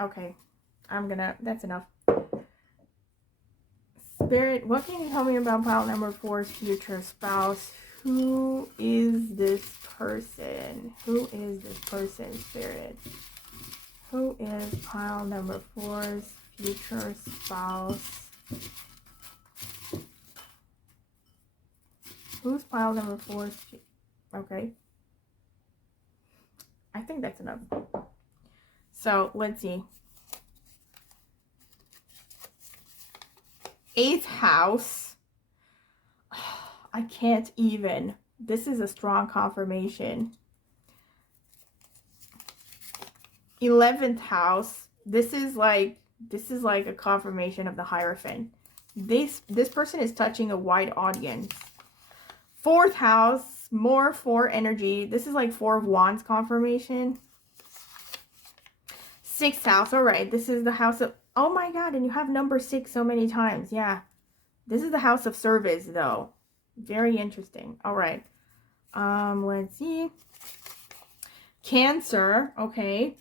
Okay, that's enough. Spirit, what can you tell me about pile number 4's future spouse? Who is this person? Who is this person, Spirit? Who is pile number 4's future spouse? Who's pile number 4's? Okay. I think that's enough. So, let's see. 8th house. I can't even. This is a strong confirmation. 11th house. This is like a confirmation of the Hierophant. This person is touching a wide audience. 4th house, more 4 energy. This is like 4 of Wands confirmation. 6th house. All right, this is the house of, oh my god, and you have number 6 so many times. Yeah, this is the house of service though. Very interesting. All right, let's see. Cancer. Okay.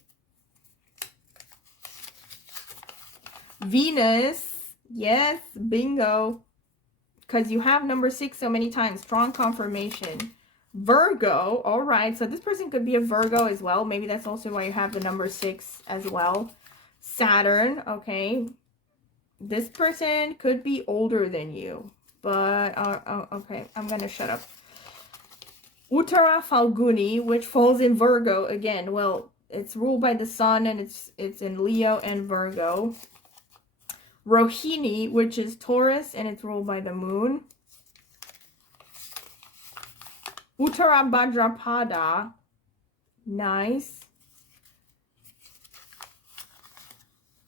Venus. Yes, bingo. Because you have number 6 so many times. Strong confirmation. Virgo. All right, so this person could be a Virgo as well. Maybe that's also why you have the number 6 as well. Saturn. Okay, this person could be older than you, but okay, I'm gonna shut up. Uttara Falguni, which falls in Virgo again. Well, it's ruled by the sun, and it's in Leo and Virgo. Rohini, which is Taurus, and it's ruled by the moon. Uttara Bhadrapada, nice.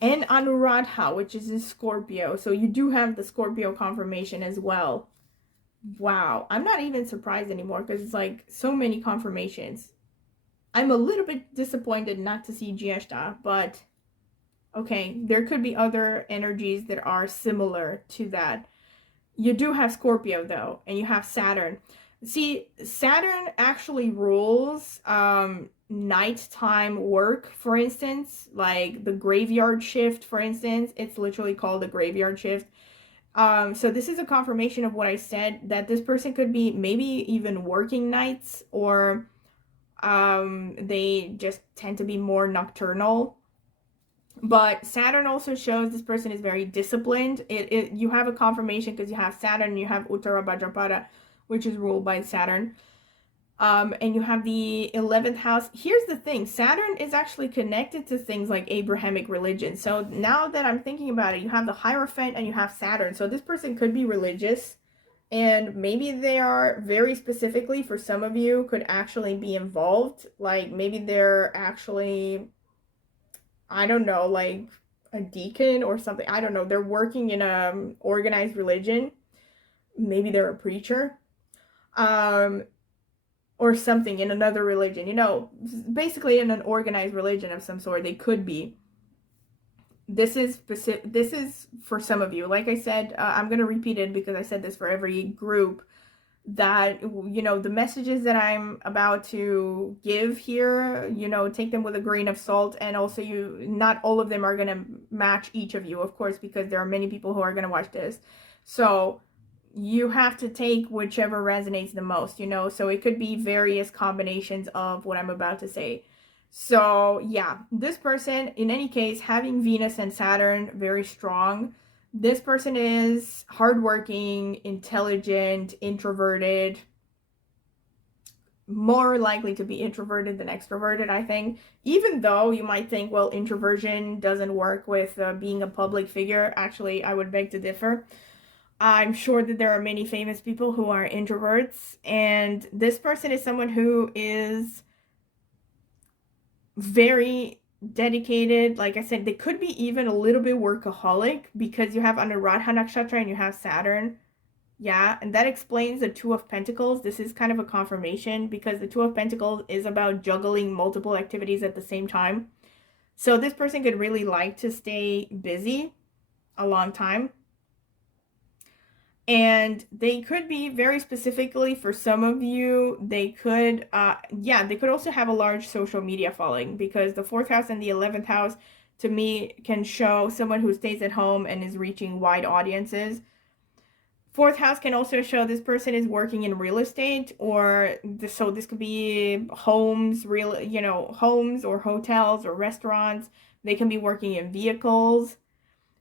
And Anuradha, which is in Scorpio. So you do have the Scorpio confirmation as well. Wow, I'm not even surprised anymore because it's like so many confirmations. I'm a little bit disappointed not to see Jyeshta, but okay, there could be other energies that are similar to that. You do have Scorpio though, and you have Saturn. See, Saturn actually rules nighttime work, for instance, like the graveyard shift, for instance. It's literally called the graveyard shift. So this is a confirmation of what I said, that this person could be maybe even working nights, or they just tend to be more nocturnal. But Saturn also shows this person is very disciplined. You have a confirmation because you have Saturn, you have Uttara Bhadrapada, which is ruled by Saturn. And you have the 11th house. Here's the thing. Saturn is actually connected to things like Abrahamic religion. So now that I'm thinking about it, you have the Hierophant and you have Saturn. So this person could be religious. And maybe they are very specifically, for some of you, could actually be involved. Like maybe they're actually, I don't know, like a deacon or something. I don't know. They're working in a organized religion. Maybe they're a preacher. Or something in another religion, you know, basically in an organized religion of some sort. They could be. This is specific. This is for some of you. Like I said, I'm going to repeat it because I said this for every group, that, you know, the messages that I'm about to give here, you know, take them with a grain of salt. And also, not all of them are going to match each of you, of course, because there are many people who are going to watch this. So you have to take whichever resonates the most, you know. So it could be various combinations of what I'm about to say. So yeah, this person, in any case, having Venus and Saturn very strong, this person is hardworking, intelligent, introverted, more likely to be introverted than extroverted, I think. Even though you might think, well, introversion doesn't work with being a public figure. Actually, I would beg to differ. I'm sure that there are many famous people who are introverts, and this person is someone who is very dedicated. Like I said, they could be even a little bit workaholic because you have Anuradha Nakshatra and you have Saturn. Yeah, and that explains the Two of Pentacles. This is kind of a confirmation because the Two of Pentacles is about juggling multiple activities at the same time. So this person could really like to stay busy a long time. And they could be very specifically, for some of you, they could, they could also have a large social media following, because the 4th house and the 11th house, to me, can show someone who stays at home and is reaching wide audiences. 4th house can also show this person is working in real estate, or so this could be homes, homes or hotels or restaurants. They can be working in vehicles.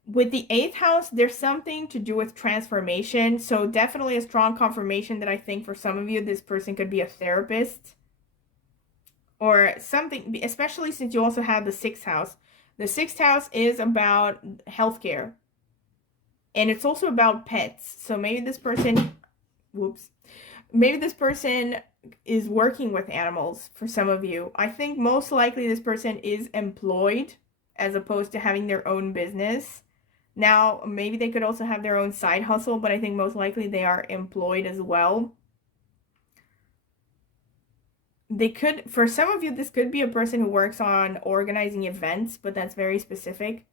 With the 8th house, there's something to do with transformation. So definitely a strong confirmation that I think for some of you, this person could be a therapist or something, especially since you also have the 6th house. The 6th house is about healthcare. And it's also about pets. So maybe this person, maybe this person is working with animals for some of you. I think most likely this person is employed as opposed to having their own business. Now, maybe they could also have their own side hustle, but I think most likely they are employed as well. They could, for some of you, this could be a person who works on organizing events, but that's very specific.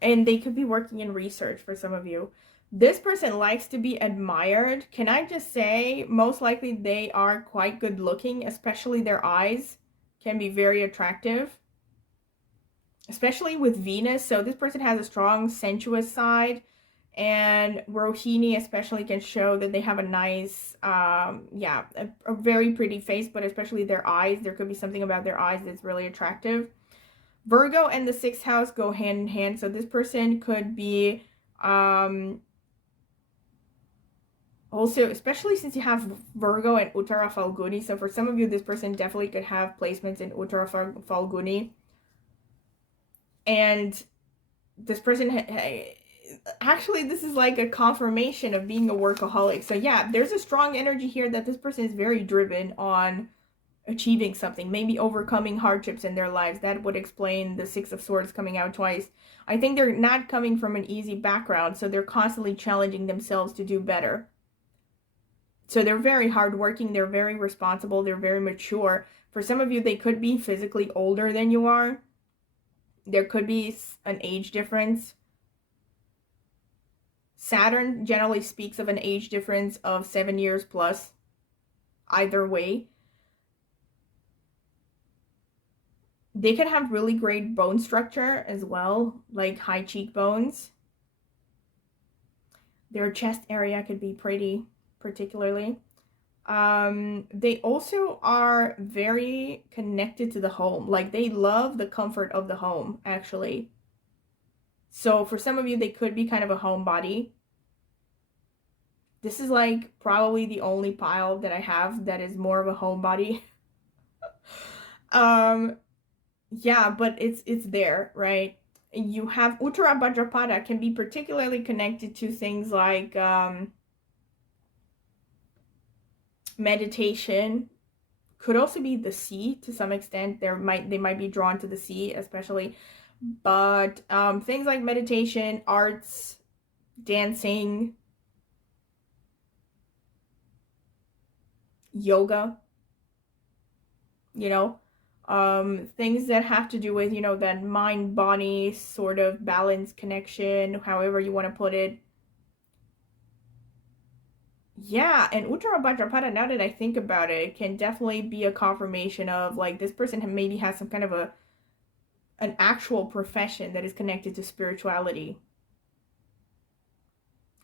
And they could be working in research for some of you. This person likes to be admired. Can I just say, most likely they are quite good looking, especially their eyes can be very attractive, especially with Venus. So this person has a strong sensuous side, and Rohini especially can show that they have a nice, a very pretty face, but especially their eyes. There could be something about their eyes that's really attractive. Virgo and the 6th house go hand in hand. So this person could be also, especially since you have Virgo and Uttara Falguni. So for some of you, this person definitely could have placements in Uttara Falguni. And this person, actually, this is like a confirmation of being a workaholic. So yeah, there's a strong energy here that this person is very driven on achieving something, maybe overcoming hardships in their lives. That would explain the 6 of Swords coming out twice. I think they're not coming from an easy background, so they're constantly challenging themselves to do better. So they're very hardworking, they're very responsible, they're very mature. For some of you, they could be physically older than you are. There could be an age difference. Saturn generally speaks of an age difference of 7 years plus, either way. They can have really great bone structure as well, like high cheekbones. Their chest area could be pretty, particularly. They also are very connected to the home. Like, they love the comfort of the home, actually. So for some of you, they could be kind of a homebody. This is like probably the only pile that I have that is more of a homebody. Yeah, but it's there, right? You have Uttara Bhadrapada can be particularly connected to things like meditation. Could also be the sea to some extent. They might be drawn to the sea, especially. But things like meditation, arts, dancing, yoga, things that have to do with, that mind-body sort of balance connection, however you want to put it. Yeah, and Uttara Bhadrapada, now that I think about it, can definitely be a confirmation of, like, this person maybe has some kind of an actual profession that is connected to spirituality.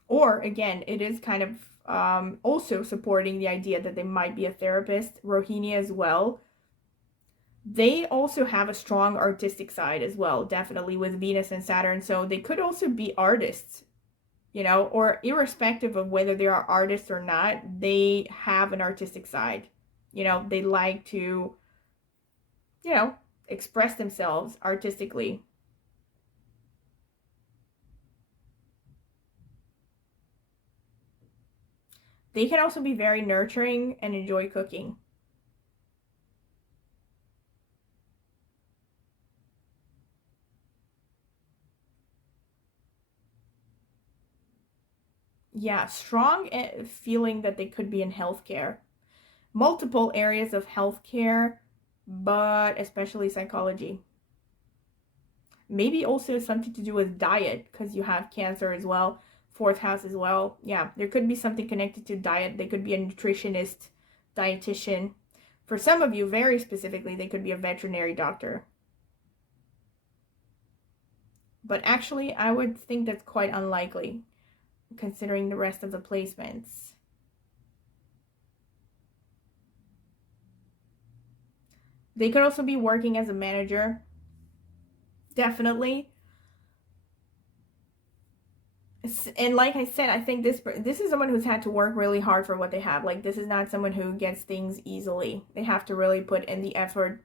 Or again, it is kind of also supporting the idea that they might be a therapist. Rohini as well. They also have a strong artistic side as well, definitely with Venus and Saturn. So they could also be artists, you know, or irrespective of whether they are artists or not, they have an artistic side. You know, they like to, you know, express themselves artistically. They can also be very nurturing and enjoy cooking. Yeah, strong feeling that they could be in healthcare. Multiple areas of healthcare, but especially psychology. Maybe also something to do with diet, because you have Cancer as well, fourth house as well. Yeah, there could be something connected to diet. They could be a nutritionist, dietitian. For some of you, very specifically, they could be a veterinary doctor. But actually, I would think that's quite unlikely, considering the rest of the placements. They could also be working as a manager. Definitely. And like I said, I think this is someone who's had to work really hard for what they have. Like, this is not someone who gets things easily. They have to really put in the effort.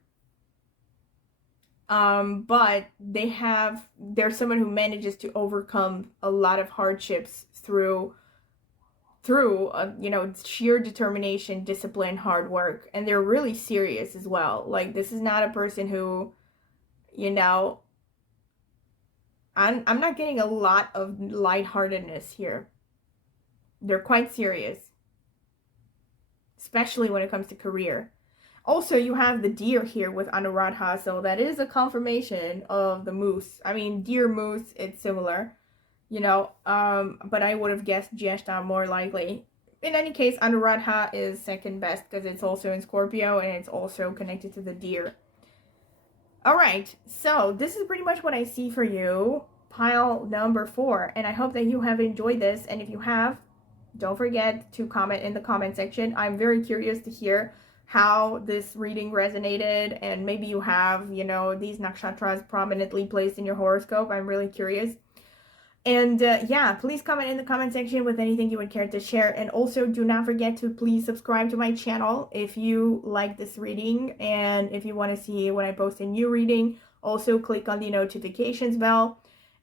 But there's someone who manages to overcome a lot of hardships through you know, sheer determination, discipline, hard work, and they're really serious as well. Like, this is not a person who, you know, I'm not getting a lot of lightheartedness here. They're quite serious, especially when it comes to career. Also, you have the deer here with Anuradha, so that is a confirmation of the moose. I mean, deer, moose, it's similar, you know, but I would have guessed Jyeshta more likely. In any case, Anuradha is second best because it's also in Scorpio and it's also connected to the deer. All right, so this is pretty much what I see for you, pile number 4, and I hope that you have enjoyed this, and if you have, don't forget to comment in the comment section. I'm very curious to hear how this reading resonated, and maybe you have, you know, these nakshatras prominently placed in your horoscope. I'm really curious. And yeah, please comment in the comment section with anything you would care to share. And also, do not forget to please subscribe to my channel if you like this reading. And if you want to see when I post a new reading, also click on the notifications bell.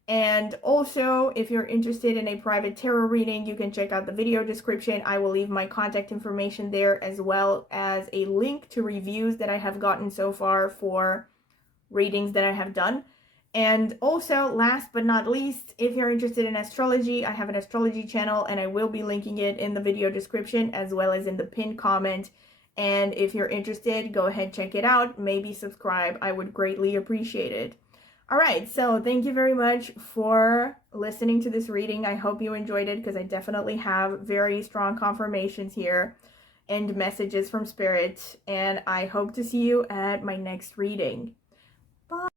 And also, if you're interested in a private tarot reading, you can check out the video description. I will leave my contact information there, as well as a link to reviews that I have gotten so far for readings that I have done. And also, last but not least, if you're interested in astrology, I have an astrology channel and I will be linking it in the video description as well as in the pinned comment. And if you're interested, go ahead, check it out. Maybe subscribe. I would greatly appreciate it. All right, so thank you very much for listening to this reading. I hope you enjoyed it because I definitely have very strong confirmations here and messages from Spirit. And I hope to see you at my next reading. Bye.